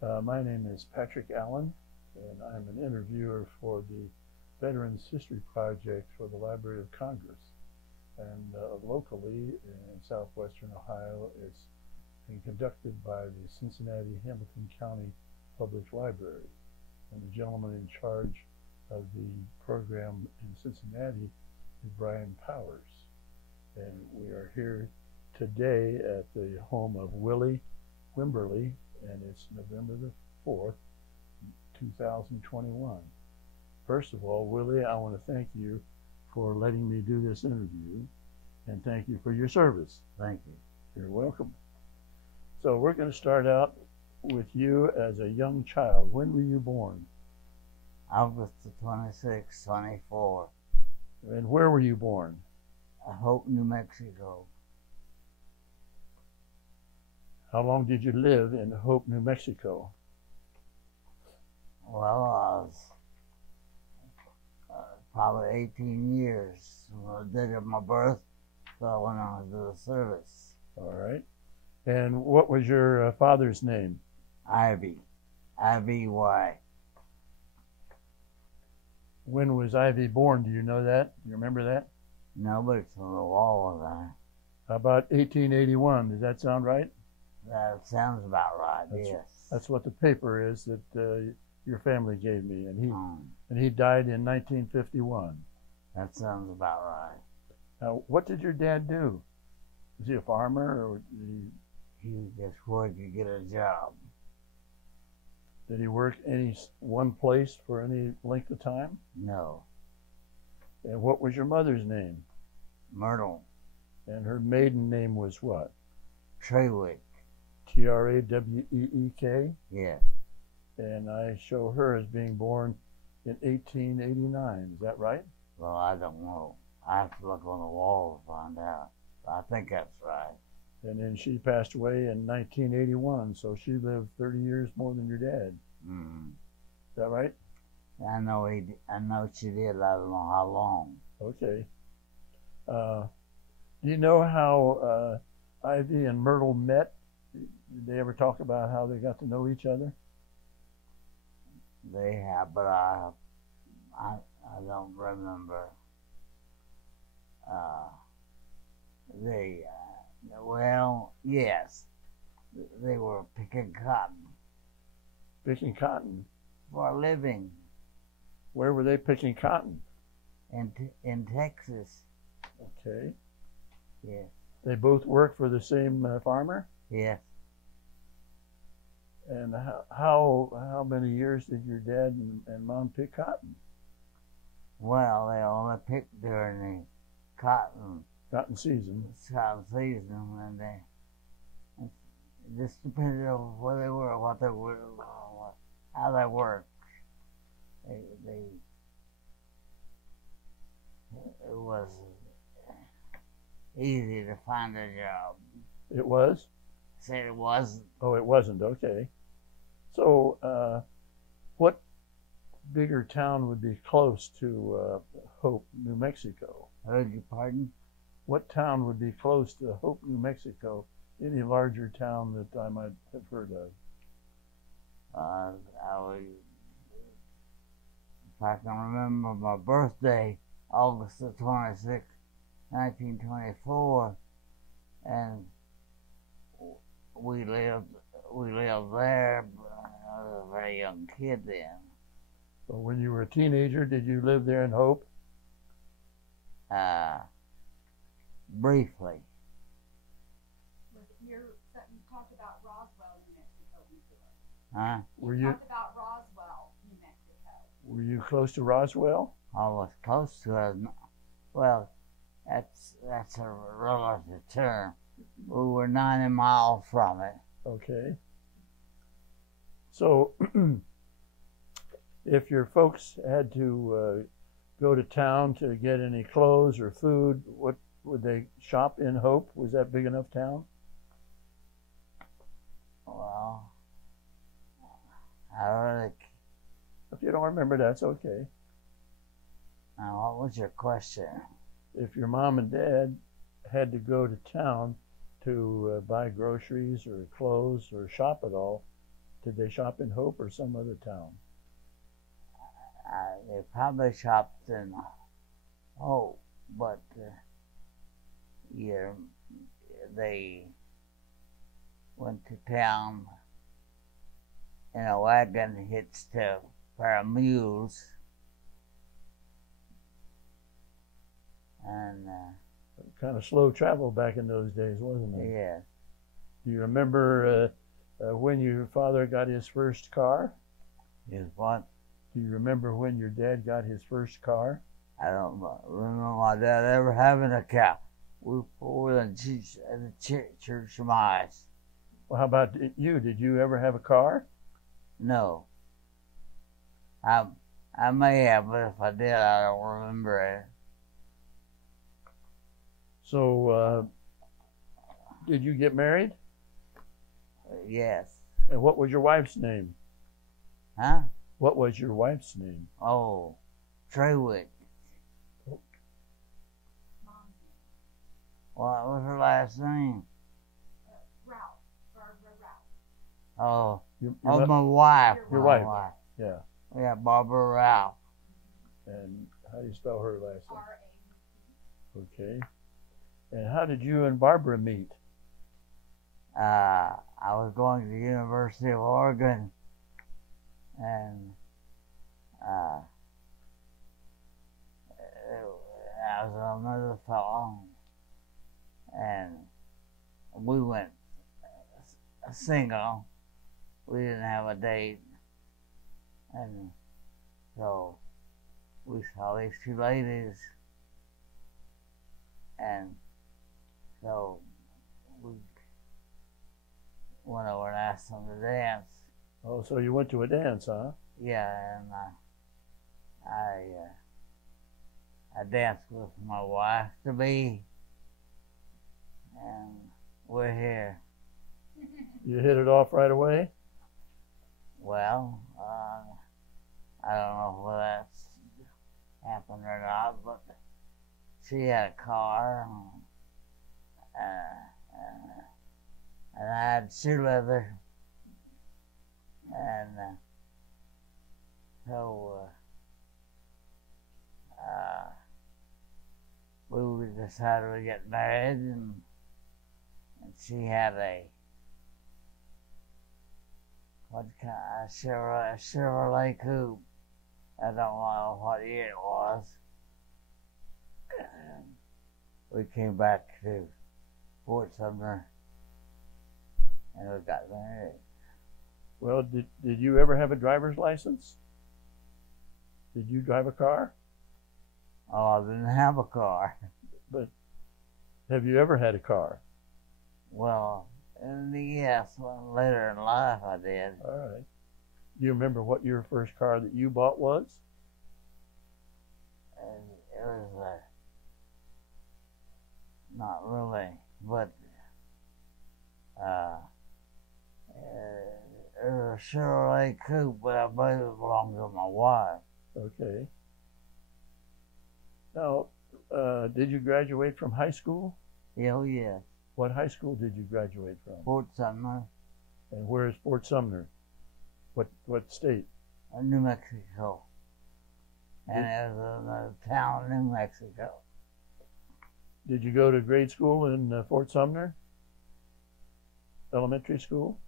My name is Patrick Allen, and I'm an interviewer for the Veterans History Project for the Library of Congress. And locally in southwestern Ohio, it's being conducted by the Cincinnati-Hamilton County Public Library. And the gentleman in charge of the program in Cincinnati is Brian Powers. And we are here today at the home of Willie, Wimberly, and it's November the 4th, 2021. First of all, Willie, I want to thank you for letting me do this interview, and thank you for your service. Thank you. You're welcome. So we're going to start out with you as a young child. When were you born? August the 26th, 24. And where were you born? Hope, New Mexico. How long did you live in Hope, New Mexico? Well, I was probably 18 years. The date of my birth, so I went on to the service. All right. And what was your father's name? Ivy. I-V-Y. When was Ivy born? Do you know that? Do you remember that? No, but it's on the wall of that. How about 1881? Does that sound right? That sounds about right, yes. That's what the paper is that your family gave me, and he died in 1951. That sounds about right. Now, what did your dad do? Was he a farmer, or He just worked to get a job. did he work any one place for any length of time? No. And what was your mother's name? Myrtle. And her maiden name was what? Trewick. Traweek? Yes. And I show her as being born in 1889. Is that right? Well, I don't know. I have to look on the wall to find out. I think that's right. And then she passed away in 1981, so she lived 30 years more than your dad. Mm-hmm. Is that right? I know she did. I don't know how long. Okay. Do you know how Ivy and Myrtle met? Did they ever talk about how they got to know each other? They have, but I don't remember. Well, yes, they were picking cotton. Picking cotton? For a living. Where were they picking cotton? In Texas. Okay. Yes. They both worked for the same farmer? Yes. And how many years did your dad and mom pick cotton? Well, they only picked during the cotton season. And it just depended on where they were, what they were, how they worked. It was easy to find a job. It was? I said it wasn't. Oh, it wasn't. Okay. So, what bigger town would be close to Hope, New Mexico? I beg your pardon? What town would be close to Hope, New Mexico? Any larger town that I might have heard of? If I can remember my birthday, August the 26th, 1924, and we lived there. I was a very young kid then. So when you were a teenager, did you live there in Hope? Briefly. You talked about Roswell, New Mexico before. Huh? You talked about Roswell, New Mexico. Were you close to Roswell? I was close to it. Well, that's a relative term. We were 90 miles from it. Okay. So, if your folks had to go to town to get any clothes or food, what would they shop in Hope? Was that big enough town? Well, I really. If you don't remember, that's okay. Now, what was your question? If your mom and dad had to go to town to buy groceries or clothes or shop at all, Did they shop in Hope or some other town? They probably shopped in Hope, but yeah, they went to town in a wagon hitched to a pair of mules, and Kind of slow travel back in those days, wasn't it? yeah. Do you remember when your father got his first car? Is what? Do you remember when your dad got his first car? I don't remember my dad ever having a cow. We were in the church of mice. Well, how about you? Did you ever have a car? No. I may have, but if I did, I don't remember it. So, did you get married? Yes. And what was your wife's name? Huh? What was your wife's name? Oh, Treywick. Mom's name. What was her last name? Ralph. Barbara Ralph. Oh, Your my wife. Your my wife. Yeah. Yeah, Barbara Ralph. And how do you spell her last name? R-A-U-P. Okay. And how did you and Barbara meet? I was going to the University of Oregon, and I was another fellow, and we went single. We didn't have a date, and so we saw these two ladies, and so we went over and asked them to dance. Oh, so you went to a dance, huh? Yeah, and I danced with my wife to be, and we're here. You hit it off right away? Well, I don't know if that's happened or not, but she had a car, and I had shoe leather, and so we decided to get married, and she had a Chevrolet coupe. I don't know what year it was. And we came back to Fort Sumner, and we got married. Well, did you ever have a driver's license? Did you drive a car? Oh, I didn't have a car. But have you ever had a car? Well, yes, later in life I did. All right. Do you remember what your first car that you bought was? It was not really, but it was a Chevrolet coupe, but I believe it belonged to my wife. Okay. Now, did you graduate from high school? Oh, yes. What high school did you graduate from? Fort Sumner, And where is Fort Sumner? What state? New Mexico. And it was another town in New Mexico. Did you go to grade school in Fort Sumner? Elementary school?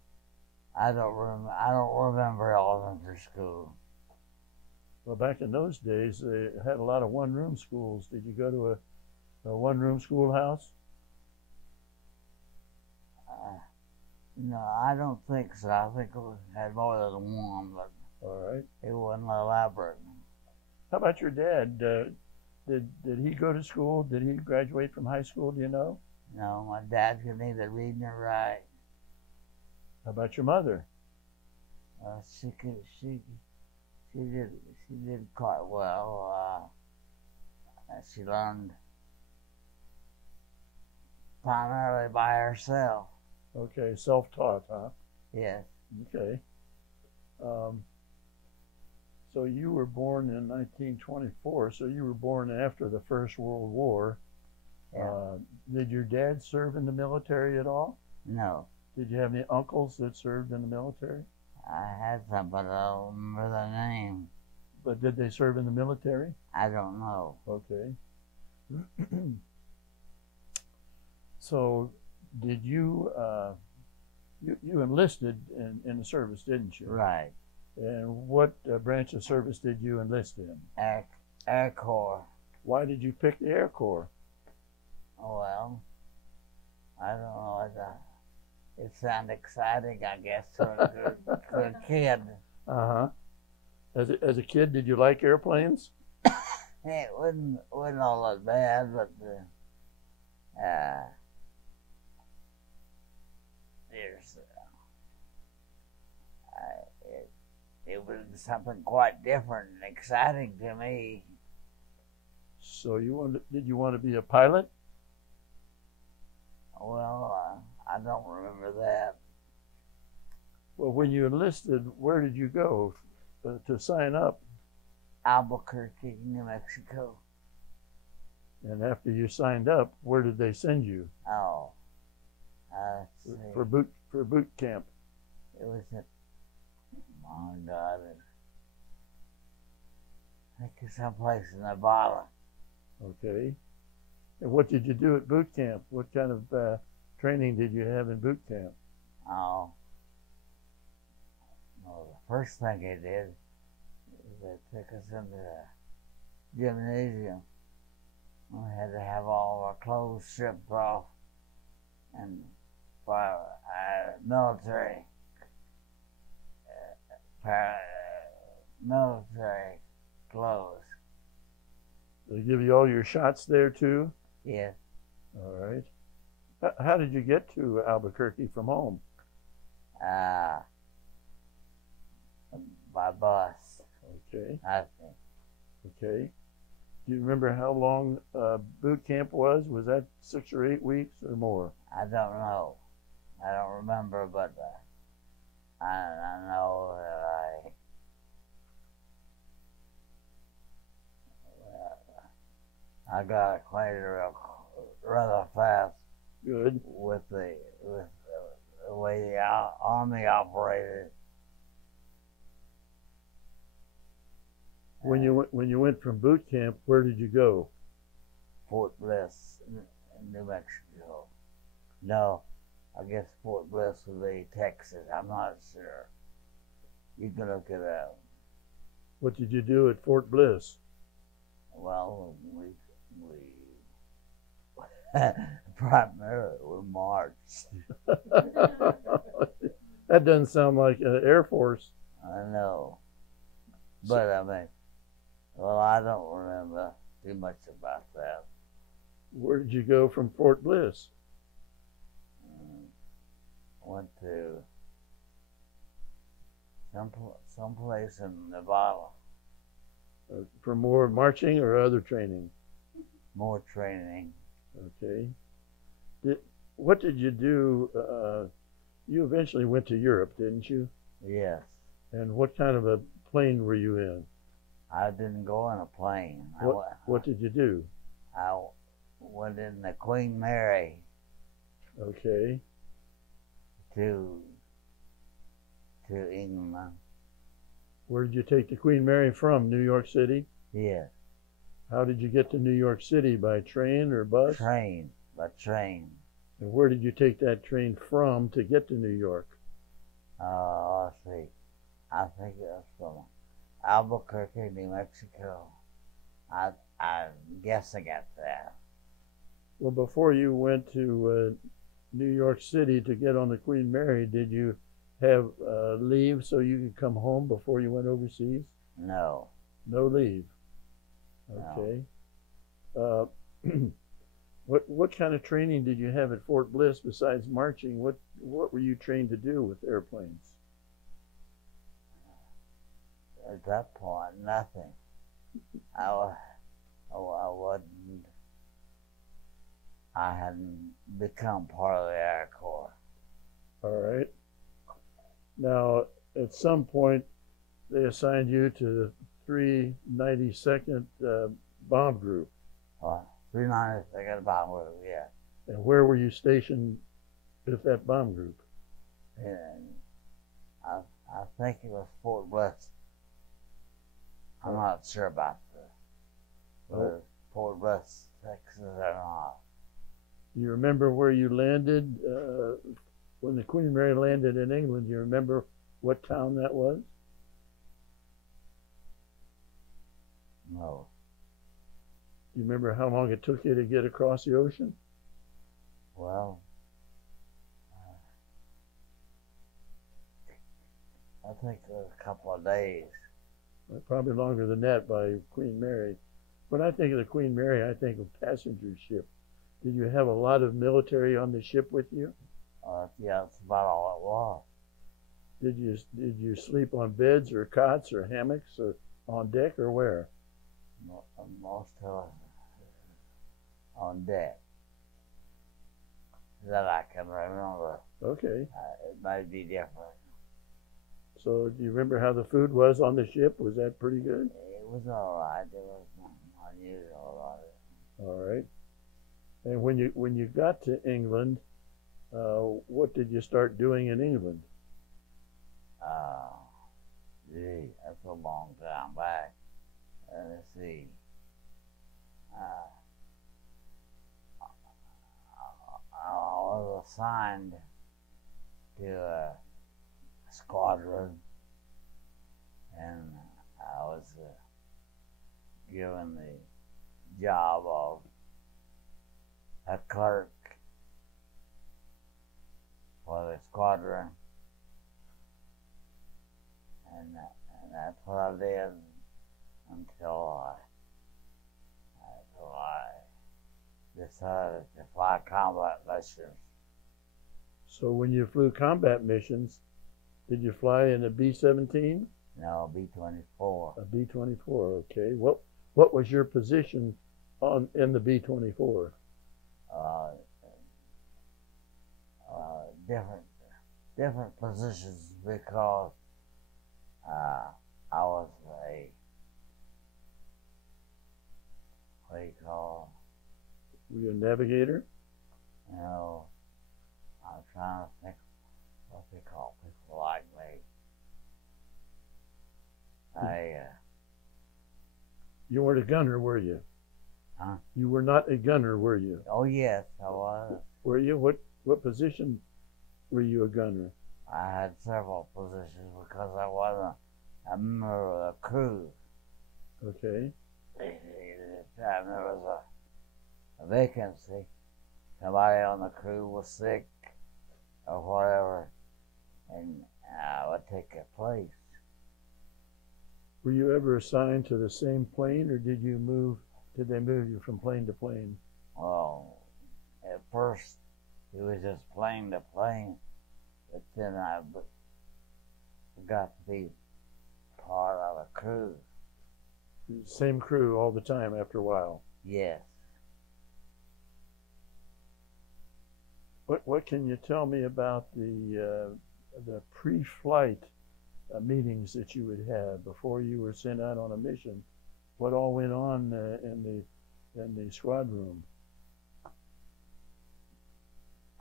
I don't remember elementary school. Well, back in those days, they had a lot of one-room schools. Did you go to a one-room schoolhouse? No, I don't think so. I think we had more than one, but All right. it wasn't elaborate. How about your dad? Did he go to school? Did he graduate from high school? Do you know? No, my dad could neither read nor write. How about your mother? She did quite well. She learned primarily by herself. Okay, self-taught, huh? Yes. Okay. So you were born in 1924, so you were born after the First World War. Yeah. Did your dad serve in the military at all? No. Did you have any uncles that served in the military? I had some, but I don't remember the name. But did they serve in the military? I don't know. Okay. So, did you, you enlisted in the service, didn't you? Right. And what branch of service did you enlist in? Air Corps. Why did you pick the Air Corps? Well, I don't know. It sounded exciting, I guess, to a kid. Uh-huh. As a kid, did you like airplanes? It wasn't all that bad, but it was something quite different and exciting to me. So did you want to be a pilot? Well, I don't remember that. Well, when you enlisted, where did you go to sign up? Albuquerque, New Mexico. And after you signed up, where did they send you? Oh, For boot camp. It was at, oh God, I think it's someplace in Nevada. Okay. And what did you do at boot camp? What kind of training did you have in boot camp? Oh, well, the first thing they did is they took us into the gymnasium. We had to have all our clothes stripped off and for our military clothes. They give you all your shots there too? Yes. All right. How did you get to Albuquerque from home? By bus. Okay. I think. Okay. Do you remember how long boot camp was? Was that 6 or 8 weeks or more? I don't know. I don't remember, but I know that I got acquainted rather fast. Good. With the way the Army operated. When you went from boot camp, where did you go? Fort Bliss, in New Mexico. No, I guess Fort Bliss would be Texas. I'm not sure. You can look it up. What did you do at Fort Bliss? Well, we primarily we marched. That doesn't sound like Air Force. I know, but I mean, well, I don't remember too much about that. Where did you go from Fort Bliss? Went to someplace in Nevada. For more marching or other training? More training. Okay. What did you do? You eventually went to Europe, didn't you? Yes. And what kind of a plane were you in? I didn't go in a plane. What did you do? I went in the Queen Mary. Okay. To England. Where did you take the Queen Mary from? New York City? Yes. How did you get to New York City? By train or bus? By train. And where did you take that train from to get to New York? Let's see. I think it was from Albuquerque, New Mexico. I'm guessing at that. Well, before you went to New York City to get on the Queen Mary, did you have leave so you could come home before you went overseas? No. No leave. Okay. No. What kind of training did you have at Fort Bliss besides marching? What were you trained to do with airplanes? At that point, nothing. I wasn't. I hadn't become part of the Air Corps. All right. Now, at some point, they assigned you to the 392nd Bomb Group. 392nd Bomb Group, yeah. And where were you stationed with that bomb group? And I think it was Fort Bliss. I'm not sure about whether Fort Bliss, Texas or not. Do you remember where you landed when the Queen Mary landed in England? Do you remember what town that was? No. Do you remember how long it took you to get across the ocean? Well, I think it was a couple of days. Probably longer than that by Queen Mary. When I think of the Queen Mary, I think of passenger ship. Did you have a lot of military on the ship with you? Yeah, that's about all Did you sleep on beds or cots or hammocks or on deck or where? it was. Most of us on deck. That I can remember. Okay. It might be different. So do you remember how the food was on the ship? Was that pretty good? It was all right. There was nothing unusual about it. All right. And when you got to England, what did you start doing in England? Gee, that's a long time back. Let's see. I was assigned to a squadron, and I was given the job of a clerk for the squadron, and that's what I did until I decided to fly combat missions. So when you flew combat missions, did you fly in a B-17? No, B-24. A B-24, okay. What was your position in the B-24? Different positions because I was what do you call? Were you a navigator? I'm trying to think what they call people like me. You weren't a gunner, were you? Huh? You were not a gunner, were you? Oh yes, I was. Were you? What position were you a gunner? I had several positions because I wasn't a member of the crew. Okay. Time there was a vacancy, somebody on the crew was sick or whatever, and I would take a place. Were you ever assigned to the same plane, or did they move you from plane to plane? Well, at first it was just plane to plane, but then I got to be part of a crew. Same crew all the time after a while? Yes. What can you tell me about the pre-flight meetings that you would have before you were sent out on a mission? What all went on in the squad room?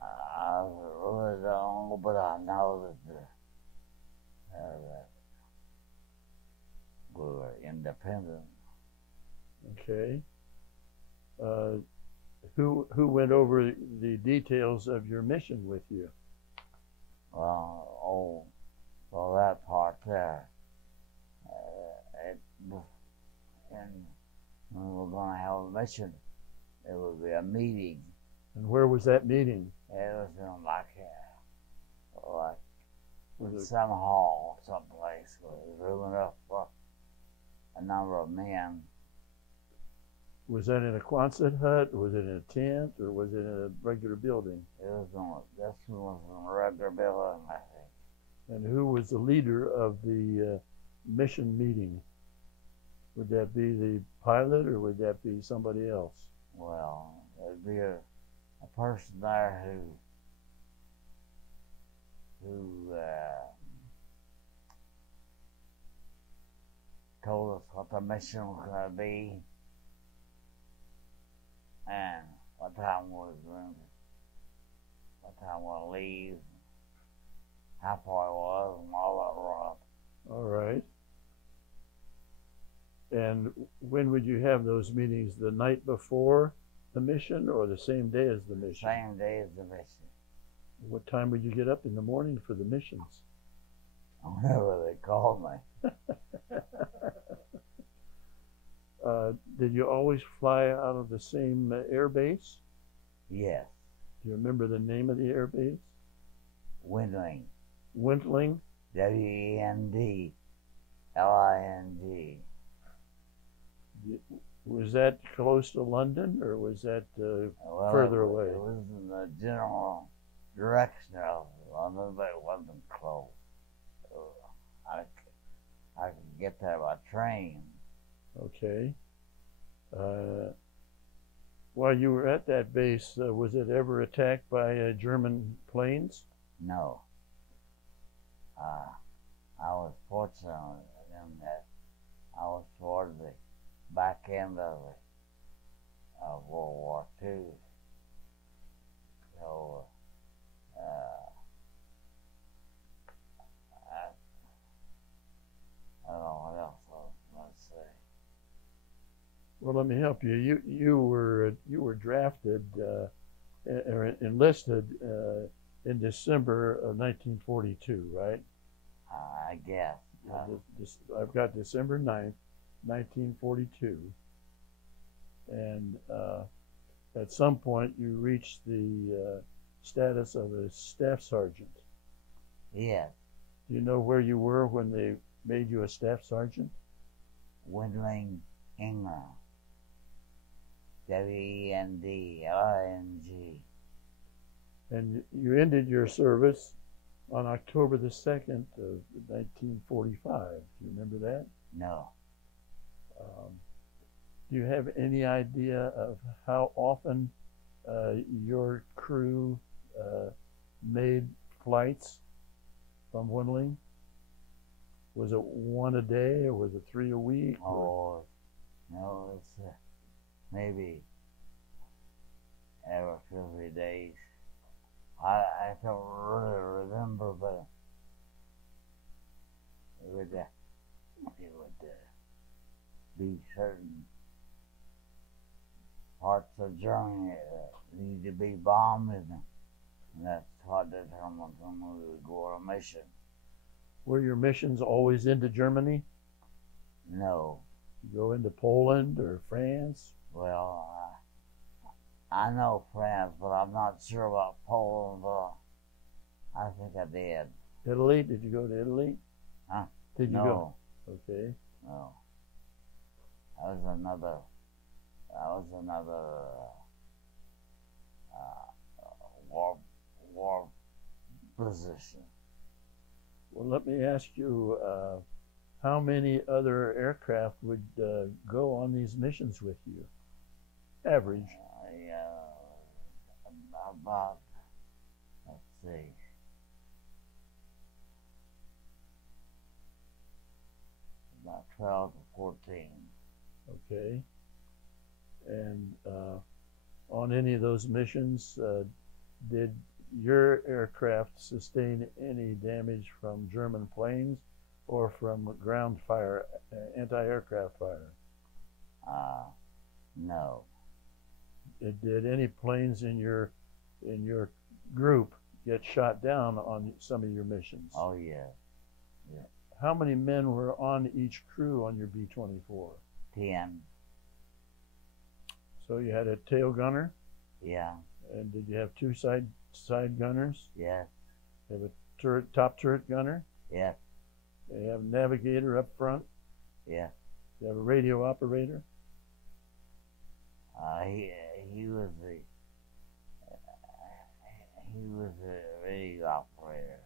I really don't know, but I know that we were independent. Okay. Who went over the details of your mission with you? Well, that part there. And when we were going to have a mission, there would be a meeting. And where was that meeting? It was in in some hall, someplace, where it was room enough for a number of men. Was that in a Quonset hut, or was it in a tent, or was it in a regular building? This one was in a regular building, I think. And who was the leader of the mission meeting? Would that be the pilot, or would that be somebody else? Well, there'd be a person there who told us what the mission was going to be, and what time we were going to leave, how far it was, and all that All right. And when would you have those meetings? The night before the mission or the same day as the mission? Same day as the mission. What time would you get up in the morning for the missions? Whenever they called me. Did you always fly out of the same air base? Yes. Do you remember the name of the air base? Windling. Wintling? Wendling. Was that close to London, or was that further away? It was in the general direction of London, but it wasn't close. I could get there by train. Okay. While you were at that base, was it ever attacked by German planes? No. I was fortunate in that I was toward the back end of World War II. So, I don't know what else I was going to say. Well, let me help you. You were drafted or enlisted in December of 1942, right? I guess. I've got December 9th, 1942, and at some point you reached the status of a staff sergeant. Yes. Do you know where you were when they made you a staff sergeant? Windling, England. Wendling. And you ended your service on October the 2nd of 1945. Do you remember that? No. Do you have any idea of how often your crew made flights from Wimberly? Was it one a day, or was it 3 a week? Oh, no, it's maybe every 2 or 3 days. I don't really remember, but it would be certain parts of Germany that need to be bombed, and that's what determined when we would go on a mission. Were your missions always into Germany? No. You go into Poland or France? Well, I know France, but I'm not sure about Poland, but I think I did. Italy? Did you go to Italy? Huh? Did you No. go? Okay. No. That was another war position. Well, let me ask you, how many other aircraft would go on these missions with you? Average. About, let's see, about 12 to 14. Okay. And on any of those missions, did your aircraft sustain any damage from German planes or from ground fire, anti-aircraft fire? No. Did any planes in your group get shot down on some of your missions? Oh, yeah. Yeah. How many men were on each crew on your B-24? 10. So you had a tail gunner? Yeah. And did you have 2 side gunners? Yes. You have a top turret gunner? Yes. You have a navigator up front? Yes. You have a radio operator? He was the radio operator.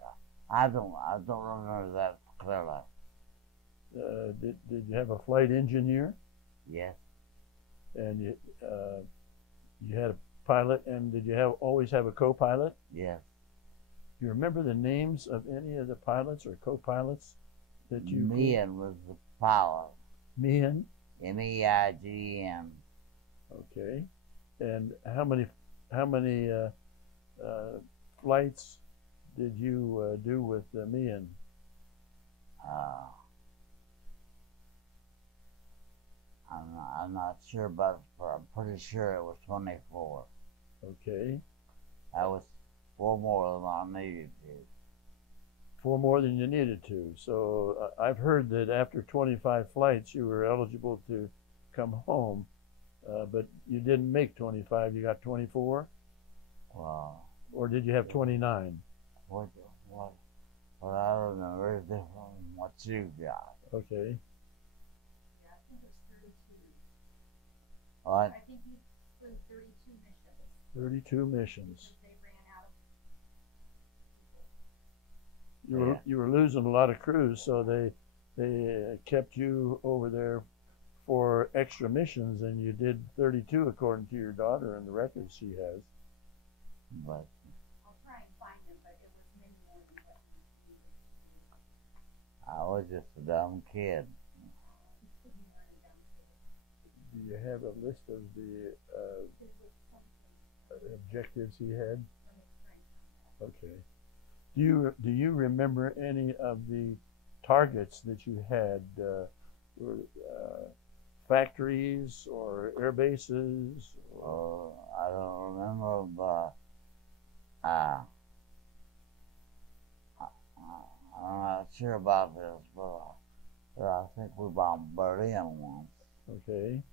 I don't remember that clearly. Did you have a flight engineer? Yes. And you had a pilot, and did you always have a co-pilot? Yes. Do you remember the names of any of the pilots or co-pilots that you? Meehan was the pilot. Meehan? Meign. Okay. And how many flights did you do with Meehan? I'm not sure, but I'm pretty sure it was 24. Okay. That was 4 more than I needed to. 4 more than you needed to. So I've heard that after 25 flights, you were eligible to come home, but you didn't make 25. You got 24? Well, or did you have 29? What I don't know is different from what you got. Okay. Yeah, I think it was 32. What? I think you flew 32 missions. 32 missions. Because they ran out of people. You were losing a lot of crews, so they kept you over there for extra missions, and you did 32 according to your daughter and the records she has. But I'll try and find them, but it was many more than what you needed to do. I was just a dumb kid. You weren't a dumb kid. Do you have a list of the It was something. objectives he had? Let me try and find that. Okay. Do you remember any of the targets that you had? Were factories or air bases? Oh, I don't remember, but I'm not sure about this, but I think we bombed Berlin once. Okay.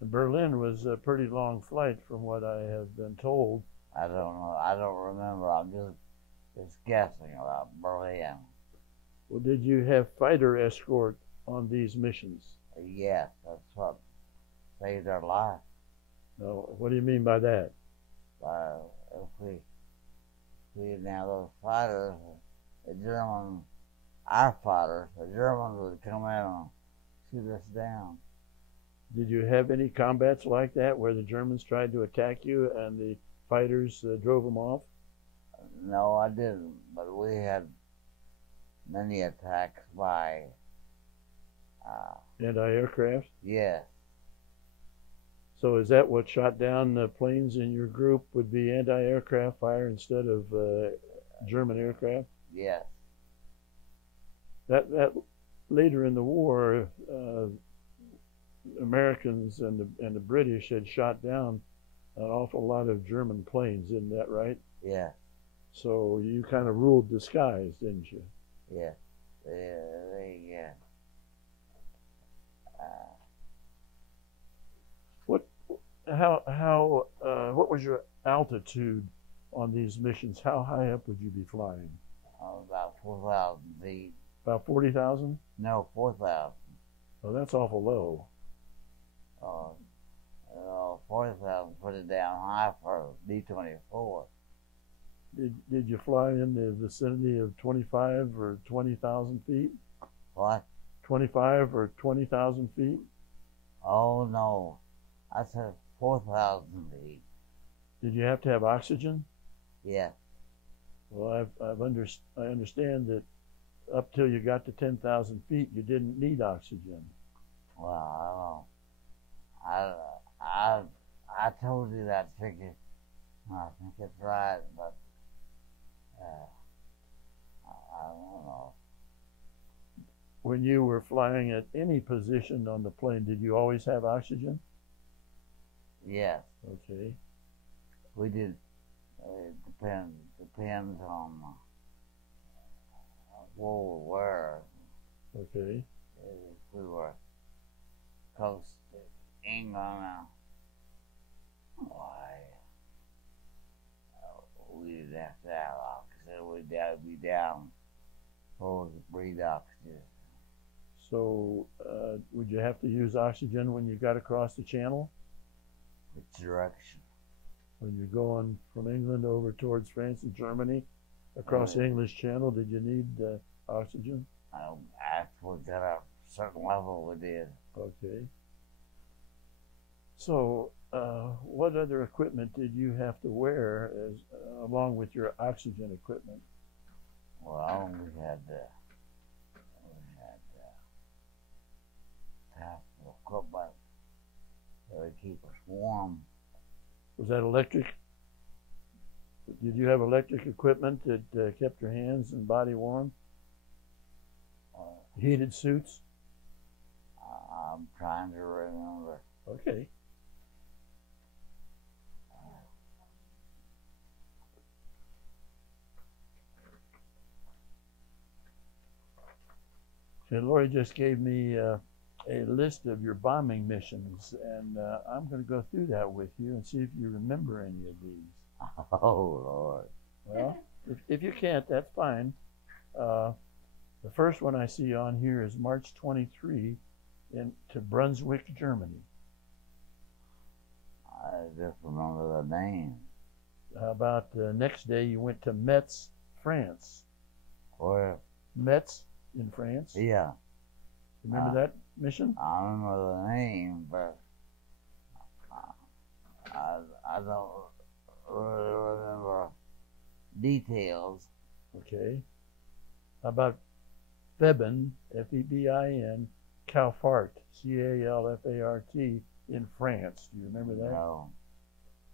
And Berlin was a pretty long flight from what I have been told. I don't know. I don't remember. I'm just guessing about Berlin. Well, did you have fighter escort on these missions? Yes, that's what saved our life. No, what do you mean by that? If we didn't have those fighters, our fighters, the Germans would come in and shoot us down. Did you have any combats like that where the Germans tried to attack you and the fighters drove them off? No, I didn't, but we had many attacks by Anti-aircraft? yes, So is that what shot down the planes in your group, would be anti-aircraft fire instead of German aircraft? yes. That later in the war, Americans and the British had shot down an awful lot of German planes, isn't that right? Yeah, So you kind of ruled the skies, didn't you? yeah. What was your altitude on these missions? How high up would you be flying? About 4,000 feet. About 40,000? No, 4,000. Oh, that's awful low. 40,000 put it down high for B-24. Did you fly in the vicinity of 25 or 20,000 feet? What? 25 or 20,000 feet? Oh no, I said 4,000 feet. Did you have to have oxygen? Yes. Well, I understand that up till you got to 10,000 feet, you didn't need oxygen. Well, I told you that figure. I think it's right, but I don't know. When you were flying at any position on the plane, did you always have oxygen? Yes, Okay. we did. It depends on where we were. Okay. If we were close to England, we'd have to have oxygen. We'd have to be down for to breathe oxygen. So would you have to use oxygen when you got across the channel? Which direction? When you're going from England over towards France and Germany, across the English Channel, did you need oxygen? After we got a certain level, we did. Okay. So what other equipment did you have to wear along with your oxygen equipment? Well, we had type of equipment that would keep us warm. Was that electric? Did you have electric equipment that kept your hands and body warm? Heated suits? I'm trying to remember. Okay. So Lori just gave me a list of your bombing missions, and I'm going to go through that with you and see if you remember any of these. Oh, Lord. Well, if you can't, that's fine. The first one I see on here is March 23 to Brunswick, Germany. I just remember the name. How about the next day you went to Metz, France? Where? Metz in France? Yeah. Remember that mission? I remember the name, but I don't really remember details. Okay. How about Febin, F-E-B-I-N, Calfart, C-A-L-F-A-R-T, in France? Do you remember that? No.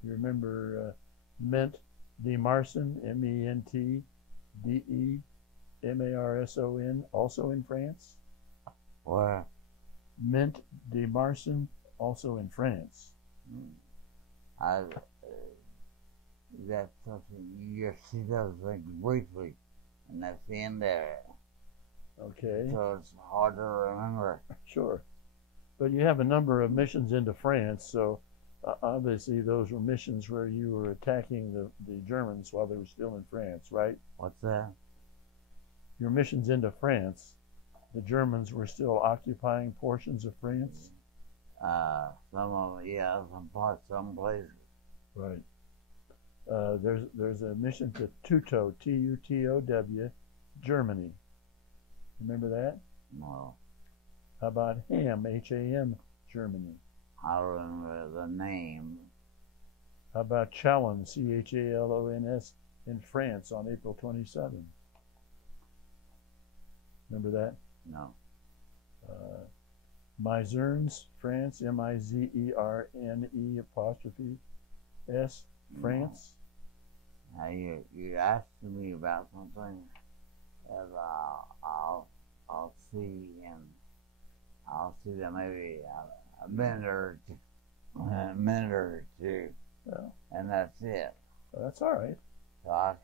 You remember Ment de Marson, M-E-N-T-D-E-M-A-R-S-O-N, also in France? Where? Ment de Marson, also in France. That's something you just see those things briefly, and that's the end there. Okay. So it's hard to remember. Sure. But you have a number of missions into France, so obviously those were missions where you were attacking the Germans while they were still in France, right? What's that? Your missions into France, the Germans were still occupying portions of France? Some of them, yeah, some parts, some places. Right. There's a mission to Tutow, T-U-T-O-W, Germany. Remember that? No. How about Ham, H-A-M, Germany? I remember the name. How about Chalon, C-H-A-L-O-N-S, in France on April 27? Remember that? No. Mizernes, France, M-I-Z-E-R-N-E apostrophe S, France. Now you asked me about something that I'll see, and I'll see that maybe a minute or two, Well, and that's it. that's all right. So I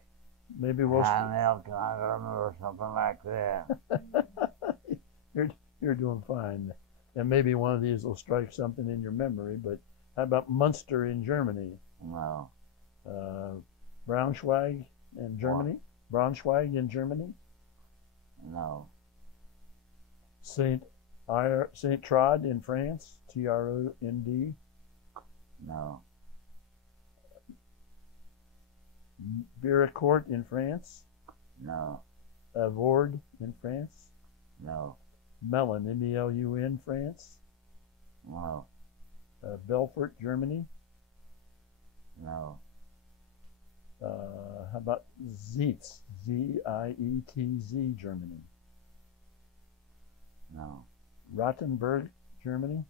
Maybe we'll. how the hell can I remember something like that? You're doing fine, and maybe one of these will strike something in your memory. But how about Munster in Germany? No. Braunschweig in Germany. Braunschweig in Germany. No. Saint Trod in France. T-R-O-N-D. No. Biricourt in France. No. Avord in France. No. Melun, M-E-L-U-N, France. No. Belfort, Germany. No. How about Zeitz, Z-I-E-T-Z, Germany. No. Rottenburg, Germany.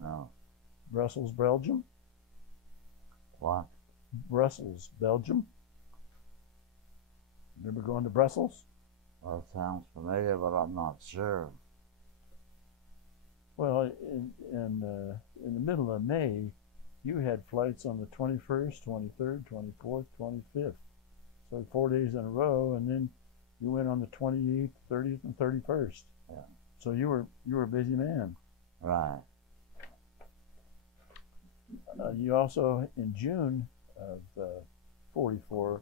No. Brussels, Belgium. What? Brussels, Belgium. Remember going to Brussels? Well, it sounds familiar, but I'm not sure. Well, in the middle of May, you had flights on the 21st, 23rd, 24th, 25th. So 4 days in a row, and then you went on the 28th, 30th, and 31st. Yeah. So you were a busy man. Right. You also, in June of 44,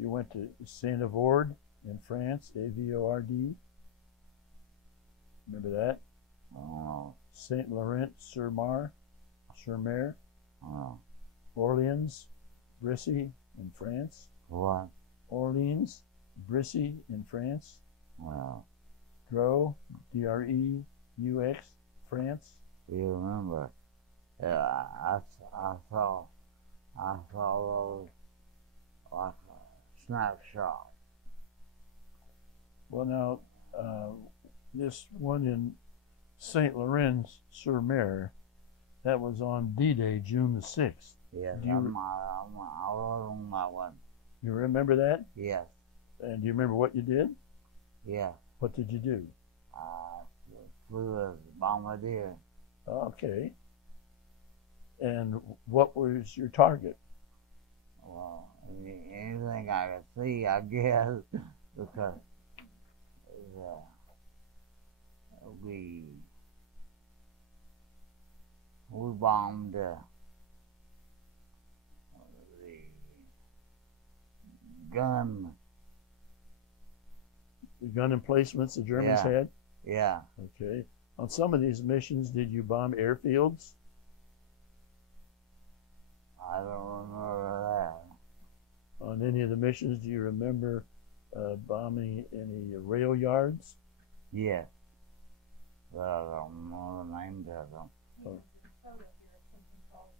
you went to Saint-Avold in France, A-V-O-R-D. Remember that? Oh. Saint Laurent sur Mer, Oh. Orleans, Brissy in France. What? Orleans, Brissy in France. Well, Dreux, D-R-E-U-X, France. you remember? Yeah, I saw those like a snapshot. Well, now, this one in Saint Laurent sur Mer, that was on D-Day, June the 6th. Yes, Do you- I wrote on that one. You remember that? Yes, And do you remember what you did? yes. What did you do? I flew as a bombardier. Okay. And what was your target? Well, anything I could see, I guess, because we bombed the gun. The gun emplacements the Germans had? Yeah. Okay. On some of these missions, did you bomb airfields? I don't remember that. On any of the missions, do you remember bombing any rail yards? Yes. But I don't know the names of them. There's a photo here of something called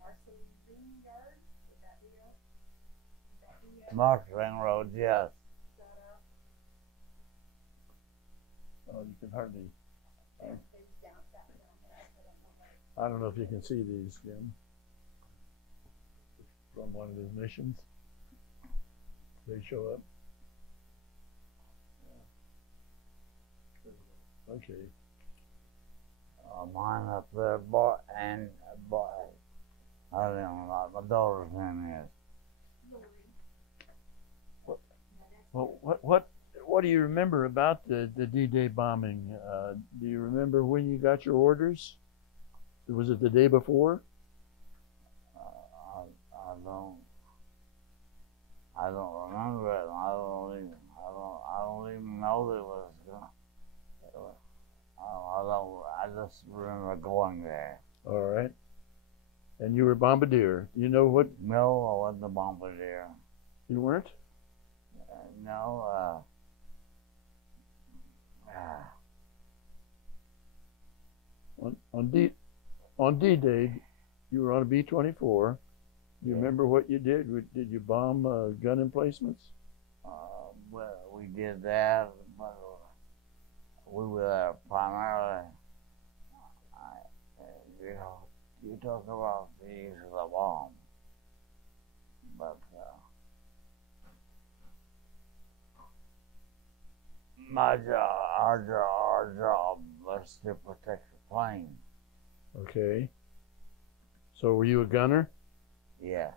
Marceline Yard. Would that be it? Would that be it? Marketing roads, yes. Oh, you can hardly. There's down that down there. I don't know where. I don't know if you can see these, Jim. From one of his missions. They show up. Yeah. Okay. Mine up there, boy, and boy. I don't know what my daughter's name is. Well, what do you remember about the D-Day bombing? Do you remember when you got your orders? Was it the day before? I don't remember it. I don't even know that it was. I just remember going there. All right. And you were bombardier. You know what? No, I wasn't a bombardier. You weren't? No. On D-Day, you were on a B-24. Do you remember what you did? Did you bomb gun emplacements? Well, we did that, but we were there primarily. You talk about the use of the bomb, but our job was to protect the plane. Okay. So were you a gunner? Yeah.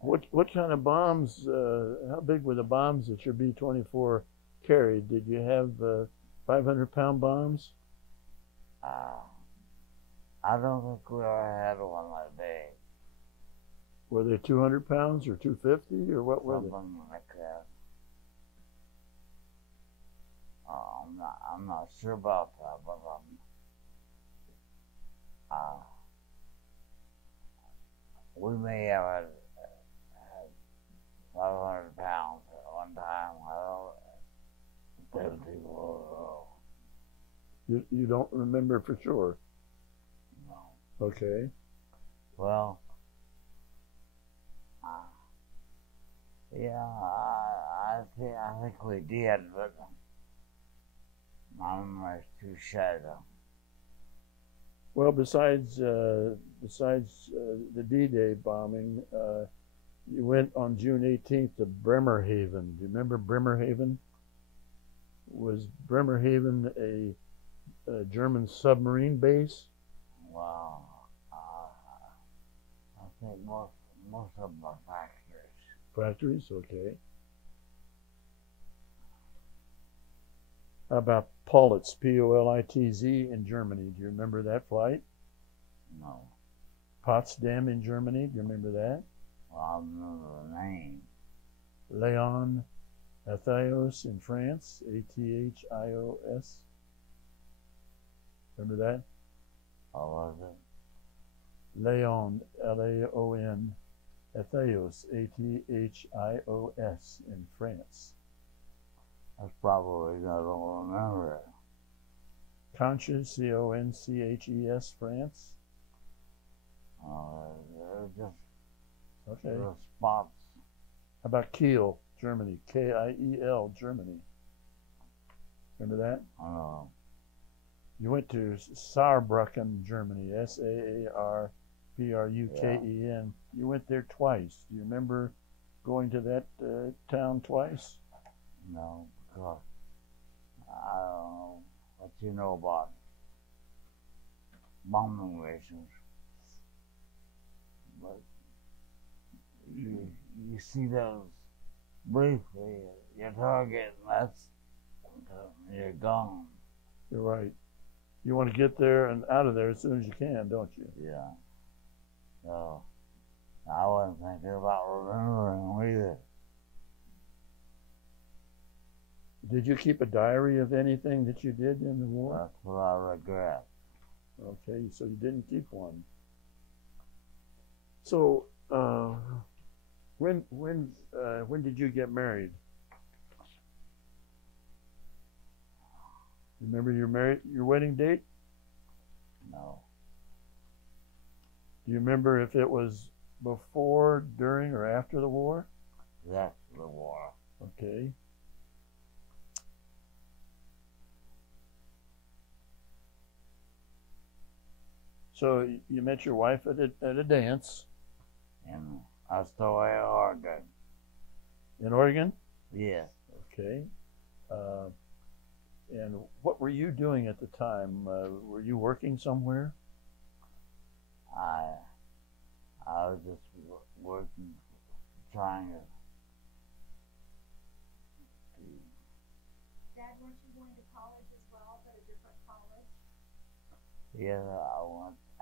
What kind of bombs? How big were the bombs that your B-24 carried? Did you have 500-pound bombs? I don't think we ever had one that big. Were they 200 pounds or 250 or what were they? Something like that. I'm not sure about that, but we may have had 500 pounds at one time. I don't know. You don't remember for sure? No. Okay. Well, yeah, I think we did, but my memory's too shallow. Well, besides the D-Day bombing, you went on June 18th to Bremerhaven. Do you remember Bremerhaven? Was Bremerhaven a German submarine base? Wow. I think most of them are factories. Factories, okay. How about Politz, P-O-L-I-T-Z in Germany? Do you remember that flight? No. Potsdam in Germany, do you remember that? Well, I remember the name. Leon Athios in France, A-T-H-I-O-S. Remember that? What was it? Leon, L-A-O-N, Athios, A-T-H-I-O-S in France. That's probably, I don't remember it. Conches, C-O-N-C-H-E-S, France. They're just Okay. little spots. How about Kiel, Germany, K-I-E-L, Germany. Remember that? You went to Saarbrücken, Germany, S-A-A-R-B-R-U-K-E-N. Yeah. You went there twice. Do you remember going to that town twice? No, because I don't know what you know about bombing missions. But you see those briefly, your target, and that's you're gone. You're right. You want to get there and out of there as soon as you can, don't you? Yeah. So I wasn't thinking about remembering either. Did you keep a diary of anything that you did in the war? That's what I regret. Okay, so you didn't keep one. So, when did you get married? Remember your wedding date? No. Do you remember if it was before, during, or after the war? That's the war. Okay. So you met your wife at a dance In Astoria, Oregon. in Oregon? Yes. Okay. And what were you doing at the time? Were you working somewhere? I was just working, trying to. Dad, weren't you going to college as well, but a different college? Yes,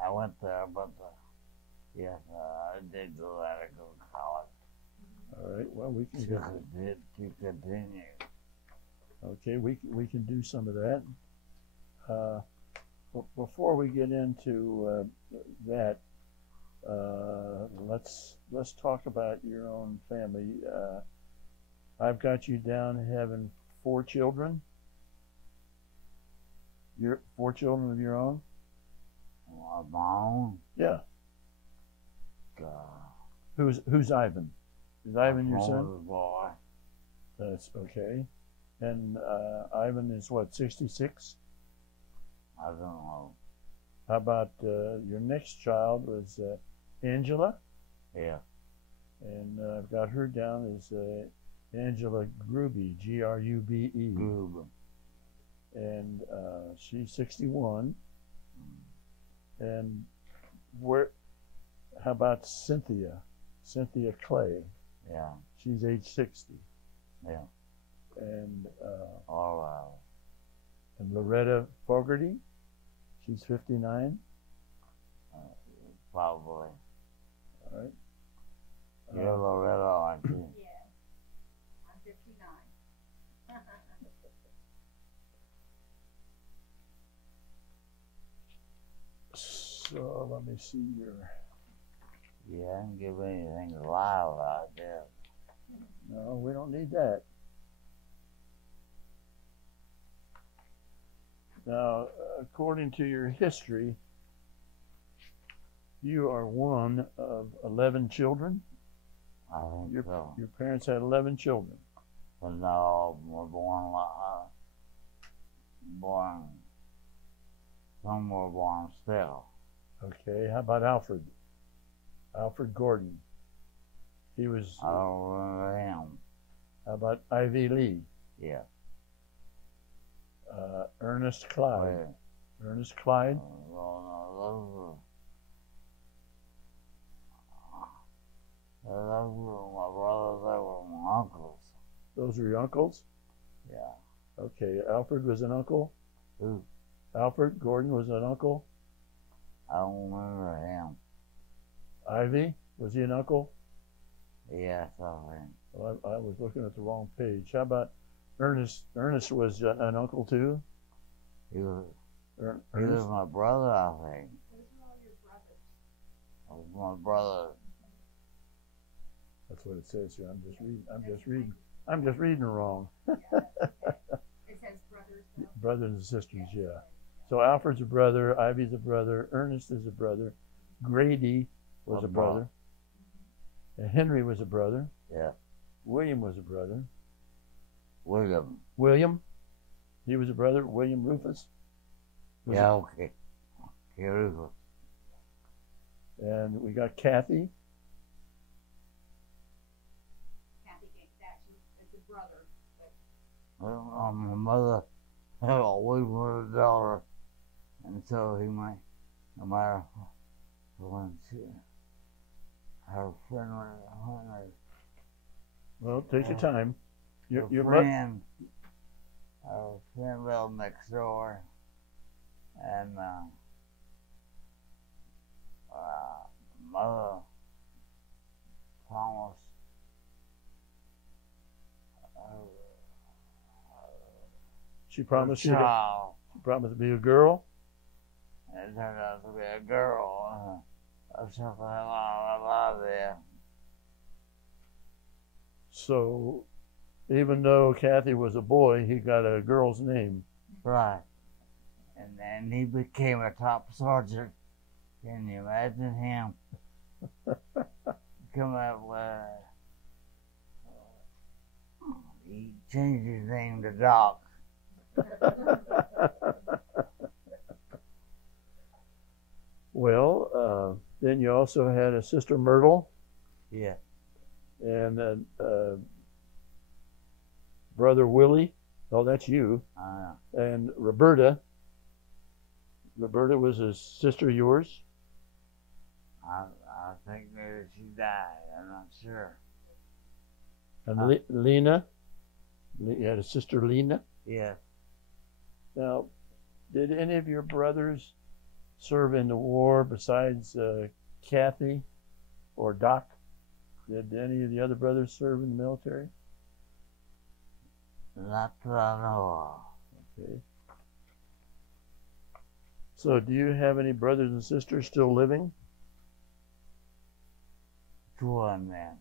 I went there, but yes, I did go out to go to college. All right. Well, we can get To continue. okay. We can do some of that. Before we get into that, let's talk about your own family. I've got you down having 4 children. Your 4 children of your own? Of my own. Yeah. Who's Ivan? Is Ivan your son? Boy. That's okay. And Ivan is what, 66? I don't know. How about your next child was Angela? Yeah. And I've got her down as Angela Grube, Grube. Group. And she's 61. And how about Cynthia? Cynthia Clay. Yeah. She's age 60. Yeah. And All right. and Loretta Fogarty, she's 59. Probably. All right. You're Loretta, aren't you? Yes. I'm 59. So let me see your. You haven't given anything alive out there. No, we don't need that. Now, according to your history, you are one of 11 children. I think so. Your parents had 11 children. But not all of them were born. Some were born still. Okay, how about Alfred? Alfred Gordon. He was. I don't remember him. How about Ivy Lee? Yeah. Ernest Clyde. Wait. Ernest Clyde. Well, those were my brothers. They were my uncles. Those were your uncles? Yeah. Okay, Alfred was an uncle? Who? Alfred Gordon was an uncle? I don't remember him. Ivy, was he an uncle? Yes, I think. Well, I was looking at the wrong page. How about Ernest? Ernest was an uncle too? He was Ernest? my brother, I think. Those are all your brothers. He was my brother. That's what it says here. I'm just reading wrong. Yeah, that's okay. It says brothers though. Brothers and sisters, yeah. So Alfred's a brother, Ivy's a brother, Ernest is a brother, Grady was a brother, and Henry was a brother, Yeah. William was a brother. William. William, he was a brother. William Rufus. Yeah, okay. Here we go. And we got Kathy. Kathy gave that. It's a brother. Well, my mother had always wanted a daughter, and so no matter when her friend was Well, take your time. her Your friend lived next door, and mother promised she promised you to, child. she promised to be a girl. It turned out to be a girl. I took him out of there. So, even though Kathy was a boy, he got a girl's name. Right. And then he became a top sergeant. Can you imagine him? Come up with. He changed his name to Doc. Well, then you also had a sister Myrtle Yeah. and brother Willie. Oh, that's you. And Roberta. Roberta was a sister of yours? I think maybe she died. I'm not sure. And Lena? You had a sister Lena? Yeah. Now, did any of your brothers serve in the war besides Kathy or Doc? Did any of the other brothers serve in the military? Not that I know of. Okay. So do you have any brothers and sisters still living? Two of them.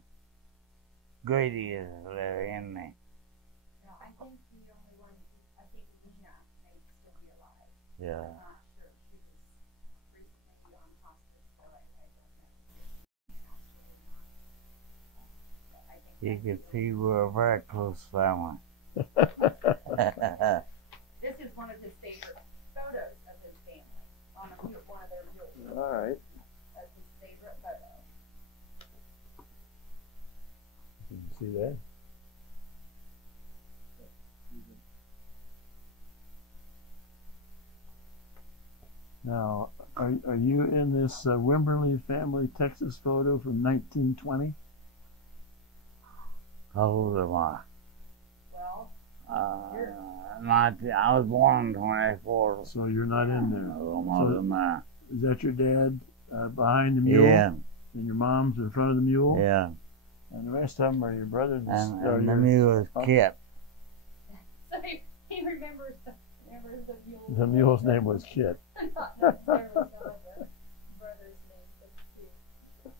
Grady is living, isn't he? No, I think the only one, I think Lena may still be alive. Yeah. I'm not sure. She was recently on hospice, so I don't know if she's actually not. But I think You that's could the see we're a very close family. This is one of his favorite photos of his family on one of their mules. All right. That's his favorite photo. You can see that. Now, are you in this Wimberly family Texas photo from 1920? How old am I? Well, 19. I was born in 24. So you're not in there. So, Is that your dad behind the mule? yeah. And your mom's in front of the mule? Yeah. And the rest of them are your brothers And the mule is Kit. so he remembers the mule. The mule's name was Kit. Not necessarily some of the brothers' names, but too.